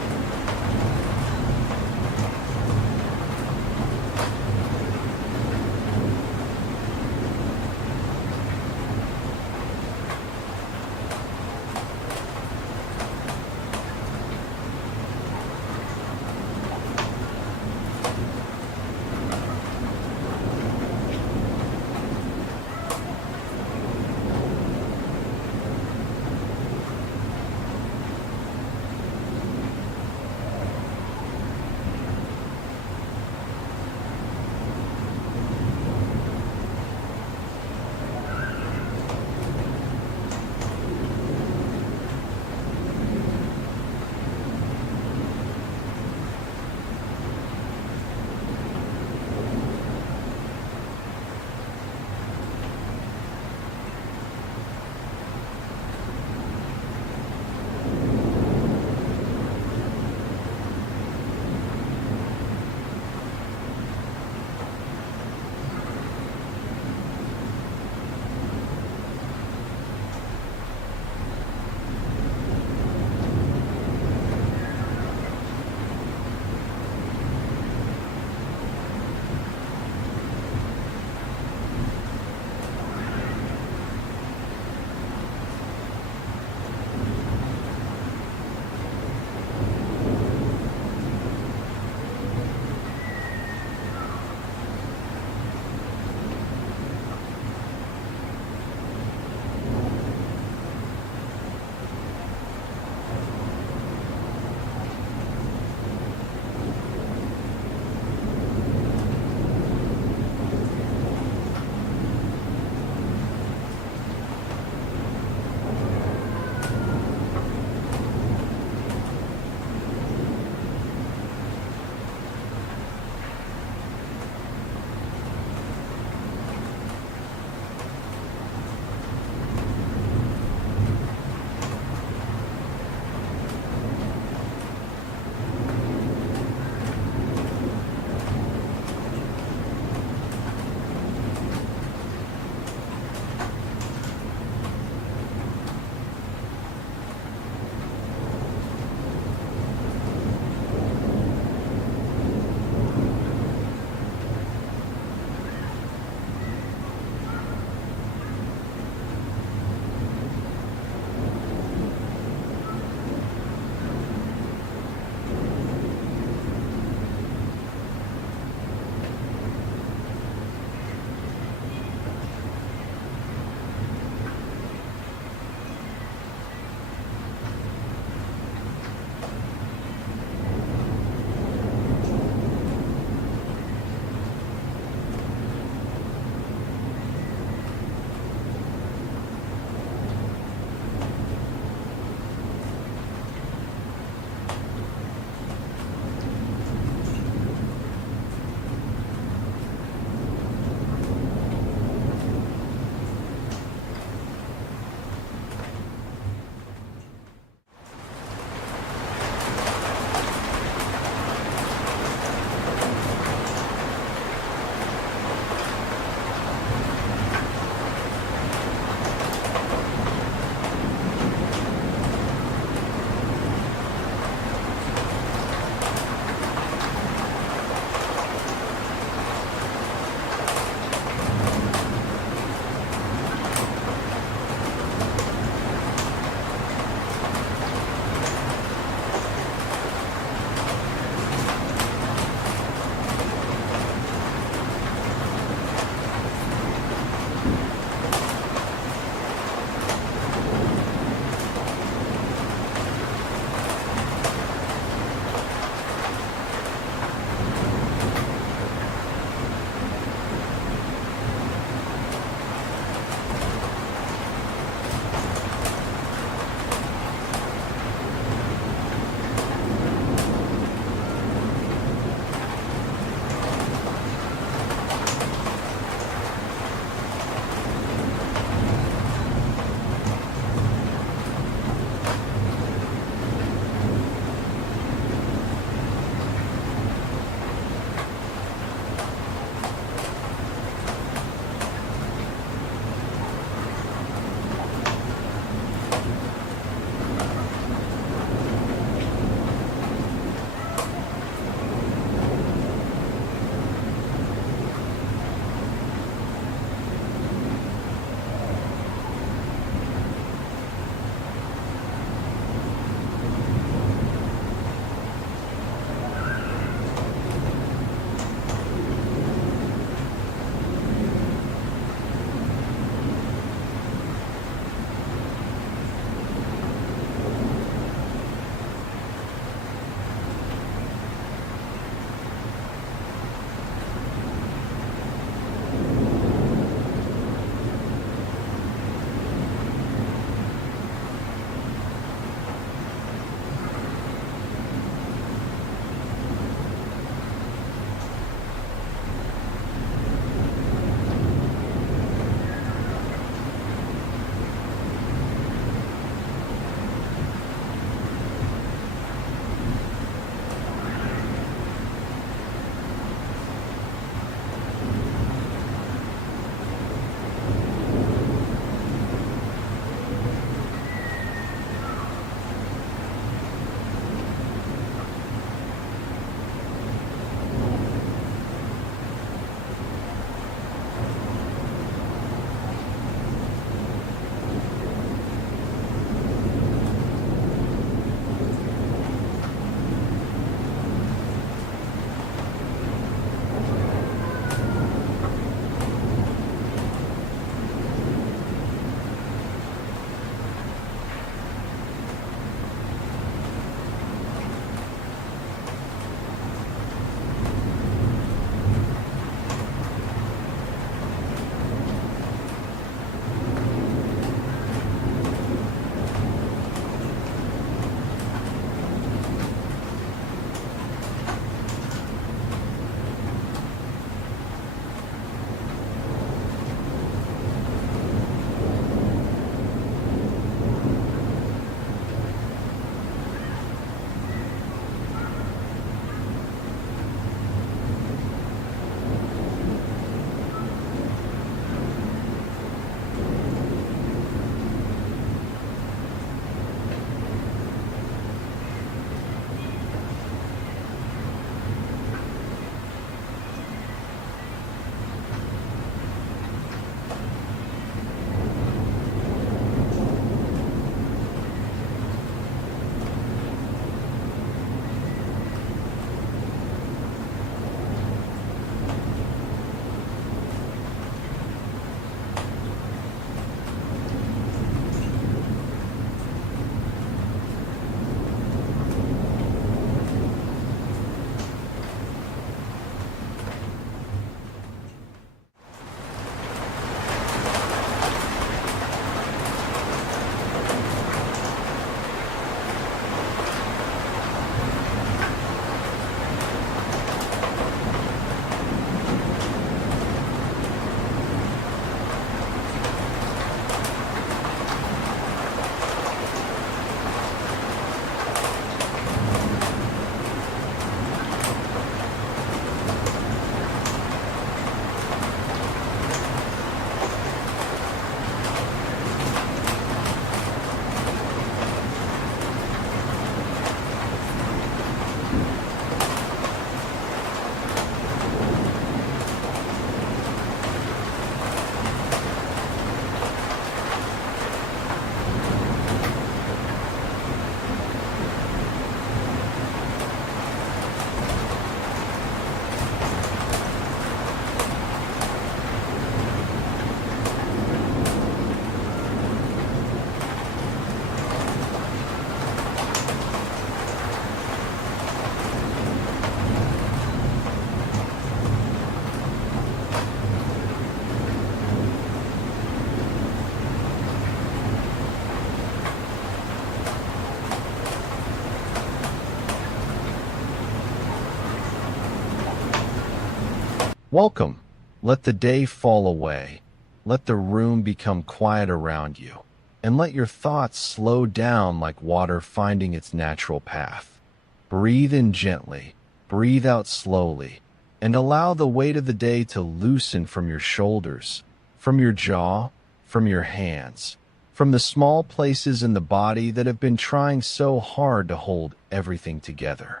Welcome. Let the day fall away. Let the room become quiet around you. And let your thoughts slow down like water finding its natural path. Breathe in gently. Breathe out slowly. And allow the weight of the day to loosen from your shoulders, from your jaw, from your hands, from the small places in the body that have been trying so hard to hold everything together.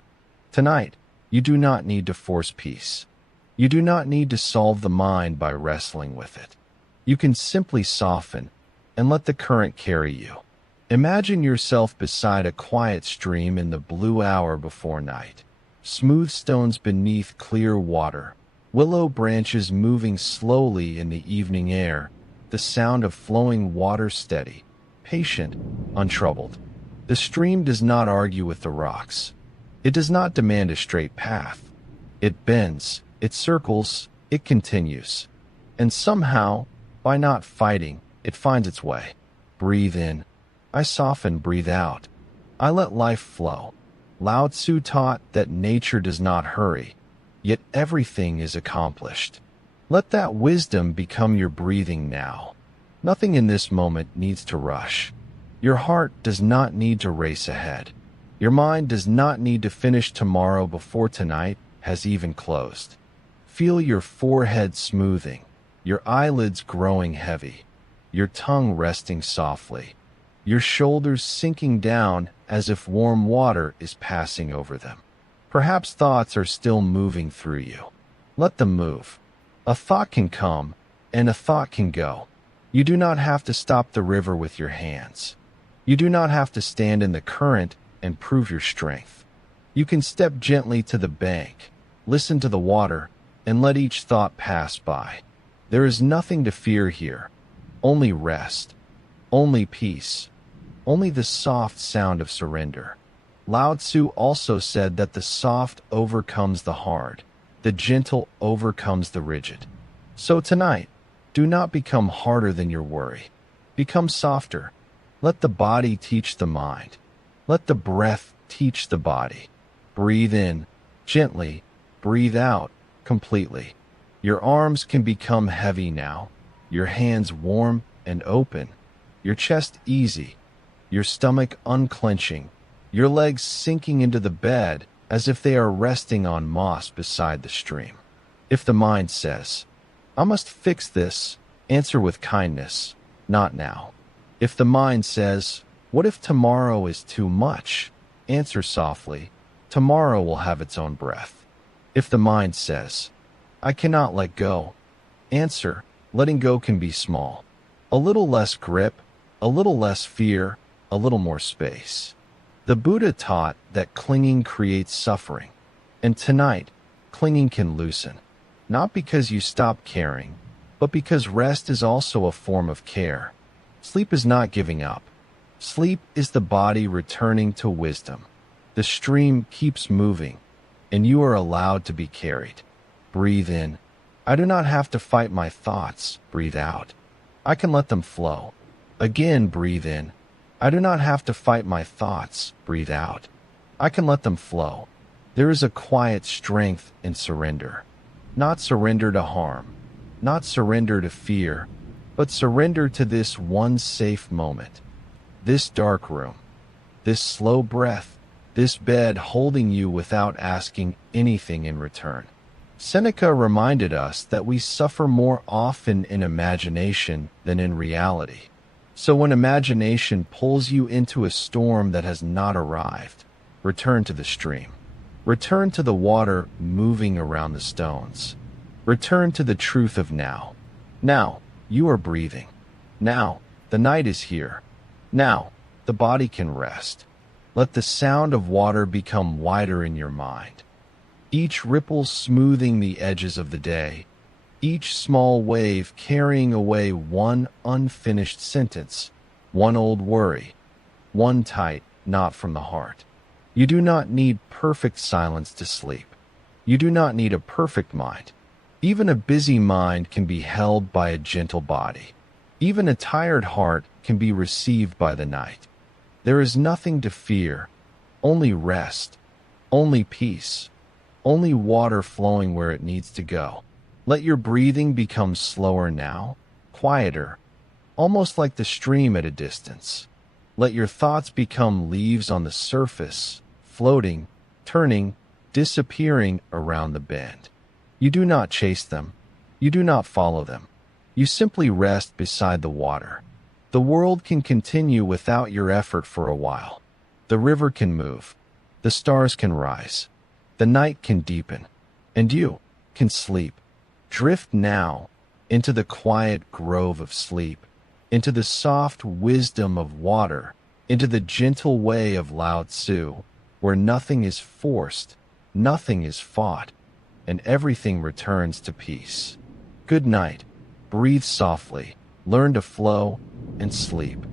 Tonight, you do not need to force peace. You do not need to solve the mind by wrestling with it. You can simply soften and let the current carry you. Imagine yourself beside a quiet stream in the blue hour before night. Smooth stones beneath clear water, willow branches moving slowly in the evening air, the sound of flowing water steady, patient, untroubled. The stream does not argue with the rocks. It does not demand a straight path. It bends, it circles, it continues. And somehow, by not fighting, it finds its way. Breathe in. I soften, breathe out. I let life flow. Lao Tzu taught that nature does not hurry, yet everything is accomplished. Let that wisdom become your breathing now. Nothing in this moment needs to rush. Your heart does not need to race ahead. Your mind does not need to finish tomorrow before tonight has even closed. Feel your forehead smoothing, your eyelids growing heavy, your tongue resting softly, your shoulders sinking down as if warm water is passing over them. Perhaps thoughts are still moving through you. Let them move. A thought can come, and a thought can go. You do not have to stop the river with your hands. You do not have to stand in the current and prove your strength. You can step gently to the bank, listen to the water, and let each thought pass by. There is nothing to fear here. Only rest. Only peace. Only the soft sound of surrender. Lao Tzu also said that the soft overcomes the hard. The gentle overcomes the rigid. So tonight, do not become harder than your worry. Become softer. Let the body teach the mind. Let the breath teach the body. Breathe in, gently. Breathe out, completely. Your arms can become heavy now. Your hands warm and open. Your chest easy. Your stomach unclenching. Your legs sinking into the bed as if they are resting on moss beside the stream. If the mind says, I must fix this, answer with kindness, not now. If the mind says, what if tomorrow is too much? Answer softly, tomorrow will have its own breath. If the mind says, I cannot let go, answer, letting go can be small. A little less grip, a little less fear, a little more space. The Buddha taught that clinging creates suffering, and tonight, clinging can loosen, not because you stop caring, but because rest is also a form of care. Sleep is not giving up. Sleep is the body returning to wisdom. The stream keeps moving, and you are allowed to be carried. Breathe in. I do not have to fight my thoughts. Breathe out. I can let them flow. Again, breathe in. I do not have to fight my thoughts. Breathe out. I can let them flow. There is a quiet strength in surrender. Not surrender to harm, not surrender to fear, but surrender to this one safe moment. This dark room, this slow breath, this bed holding you without asking anything in return. Seneca reminded us that we suffer more often in imagination than in reality. So when imagination pulls you into a storm that has not arrived, return to the stream. Return to the water moving around the stones. Return to the truth of now. Now, you are breathing. Now, the night is here. Now, the body can rest. Let the sound of water become wider in your mind. Each ripple smoothing the edges of the day. Each small wave carrying away one unfinished sentence, one old worry, one tight knot from the heart. You do not need perfect silence to sleep. You do not need a perfect mind. Even a busy mind can be held by a gentle body. Even a tired heart can be received by the night. There is nothing to fear, only rest, only peace, only water flowing where it needs to go. Let your breathing become slower now, quieter, almost like the stream at a distance. Let your thoughts become leaves on the surface, floating, turning, disappearing around the bend. You do not chase them. You do not follow them. You simply rest beside the water. The world can continue without your effort for a while. The river can move. The stars can rise. The night can deepen. And you can sleep. Drift now into the quiet grove of sleep, into the soft wisdom of water, into the gentle way of Lao Tzu, where nothing is forced, nothing is fought, and everything returns to peace. Good night. Breathe softly, learn to flow, and sleep.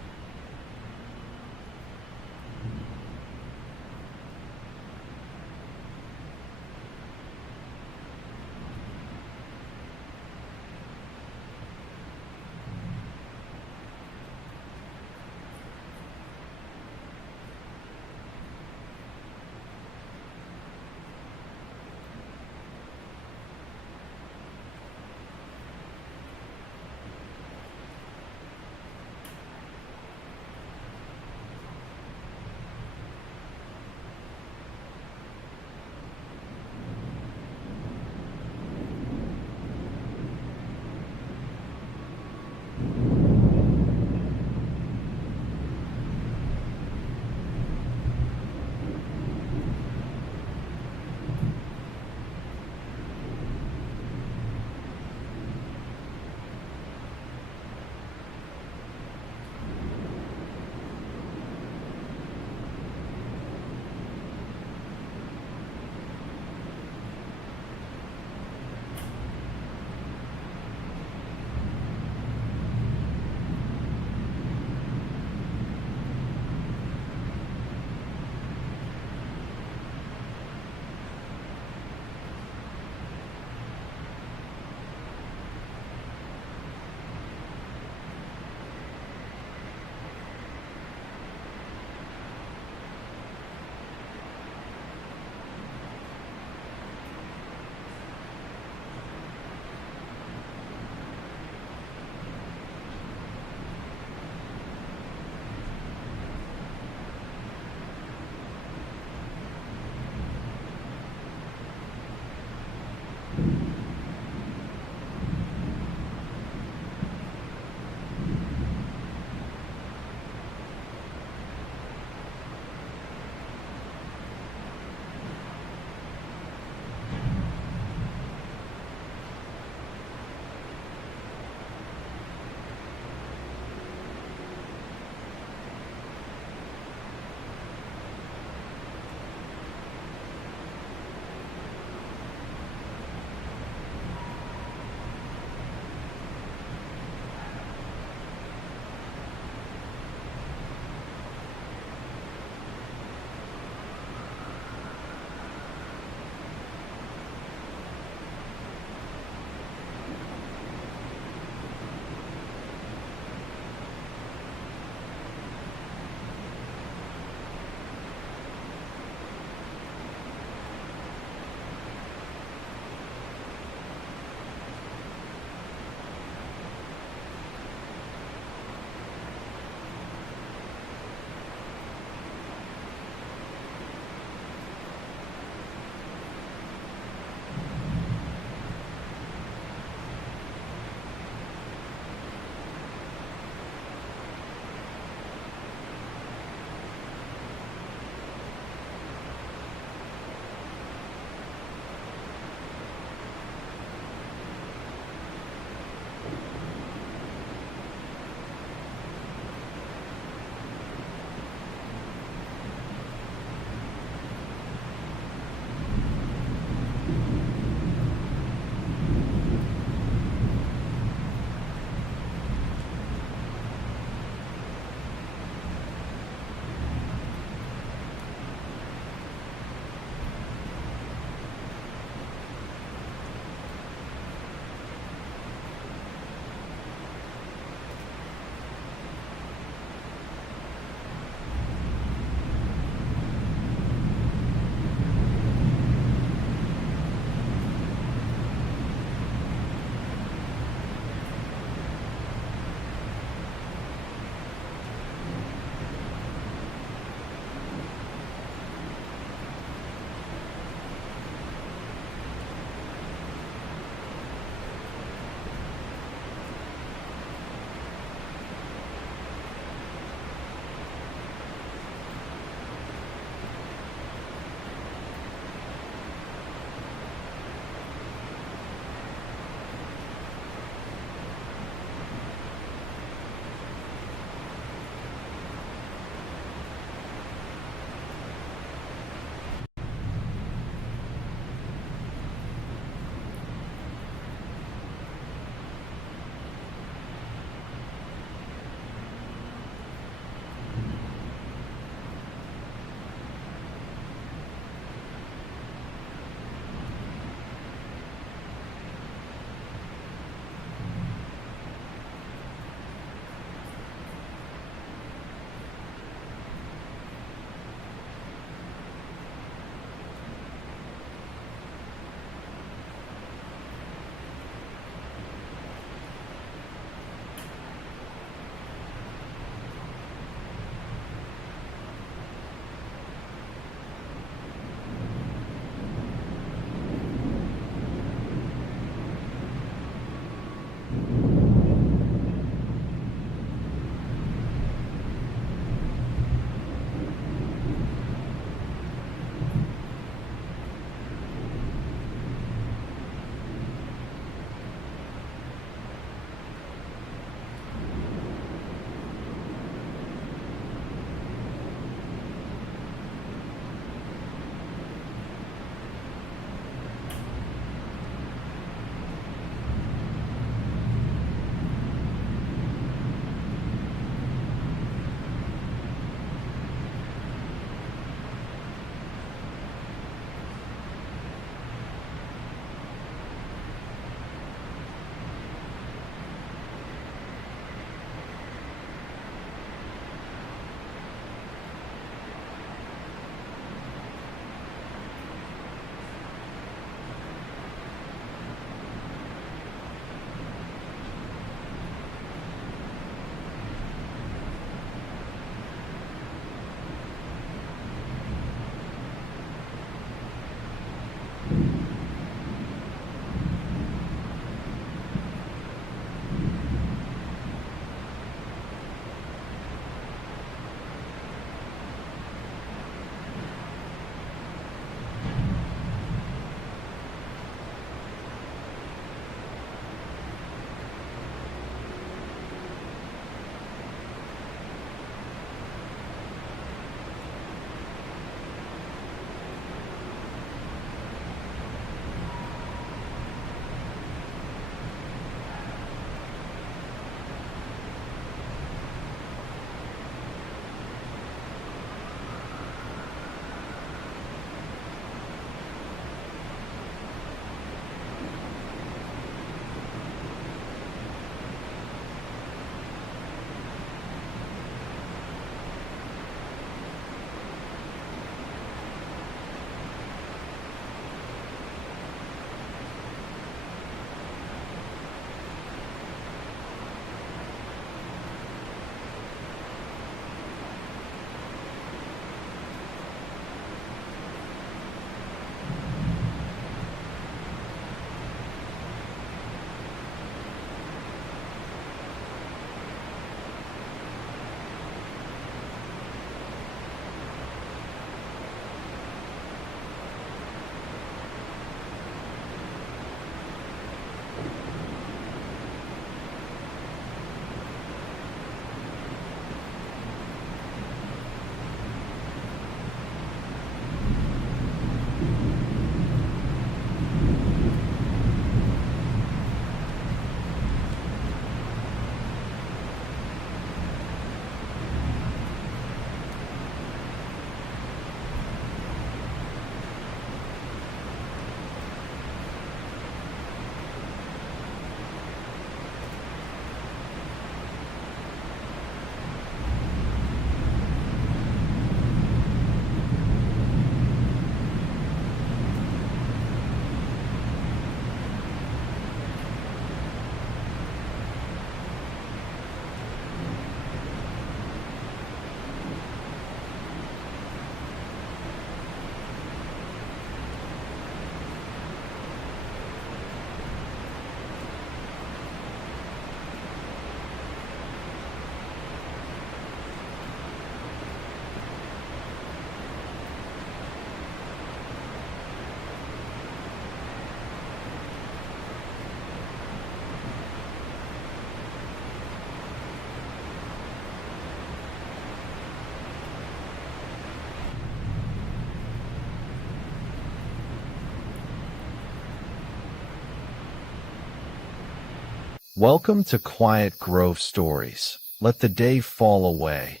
Welcome to Quiet Grove Stories. Let the day fall away.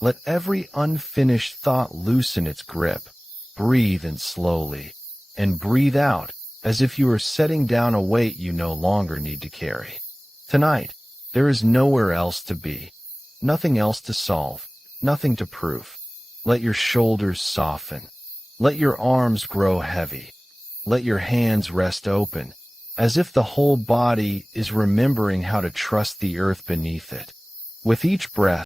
Let every unfinished thought loosen its grip. Breathe in slowly, and breathe out as if you were setting down a weight you no longer need to carry. Tonight, there is nowhere else to be, nothing else to solve, nothing to prove. Let your shoulders soften. Let your arms grow heavy. Let your hands rest open, as if the whole body is remembering how to trust the earth beneath it. With each breath,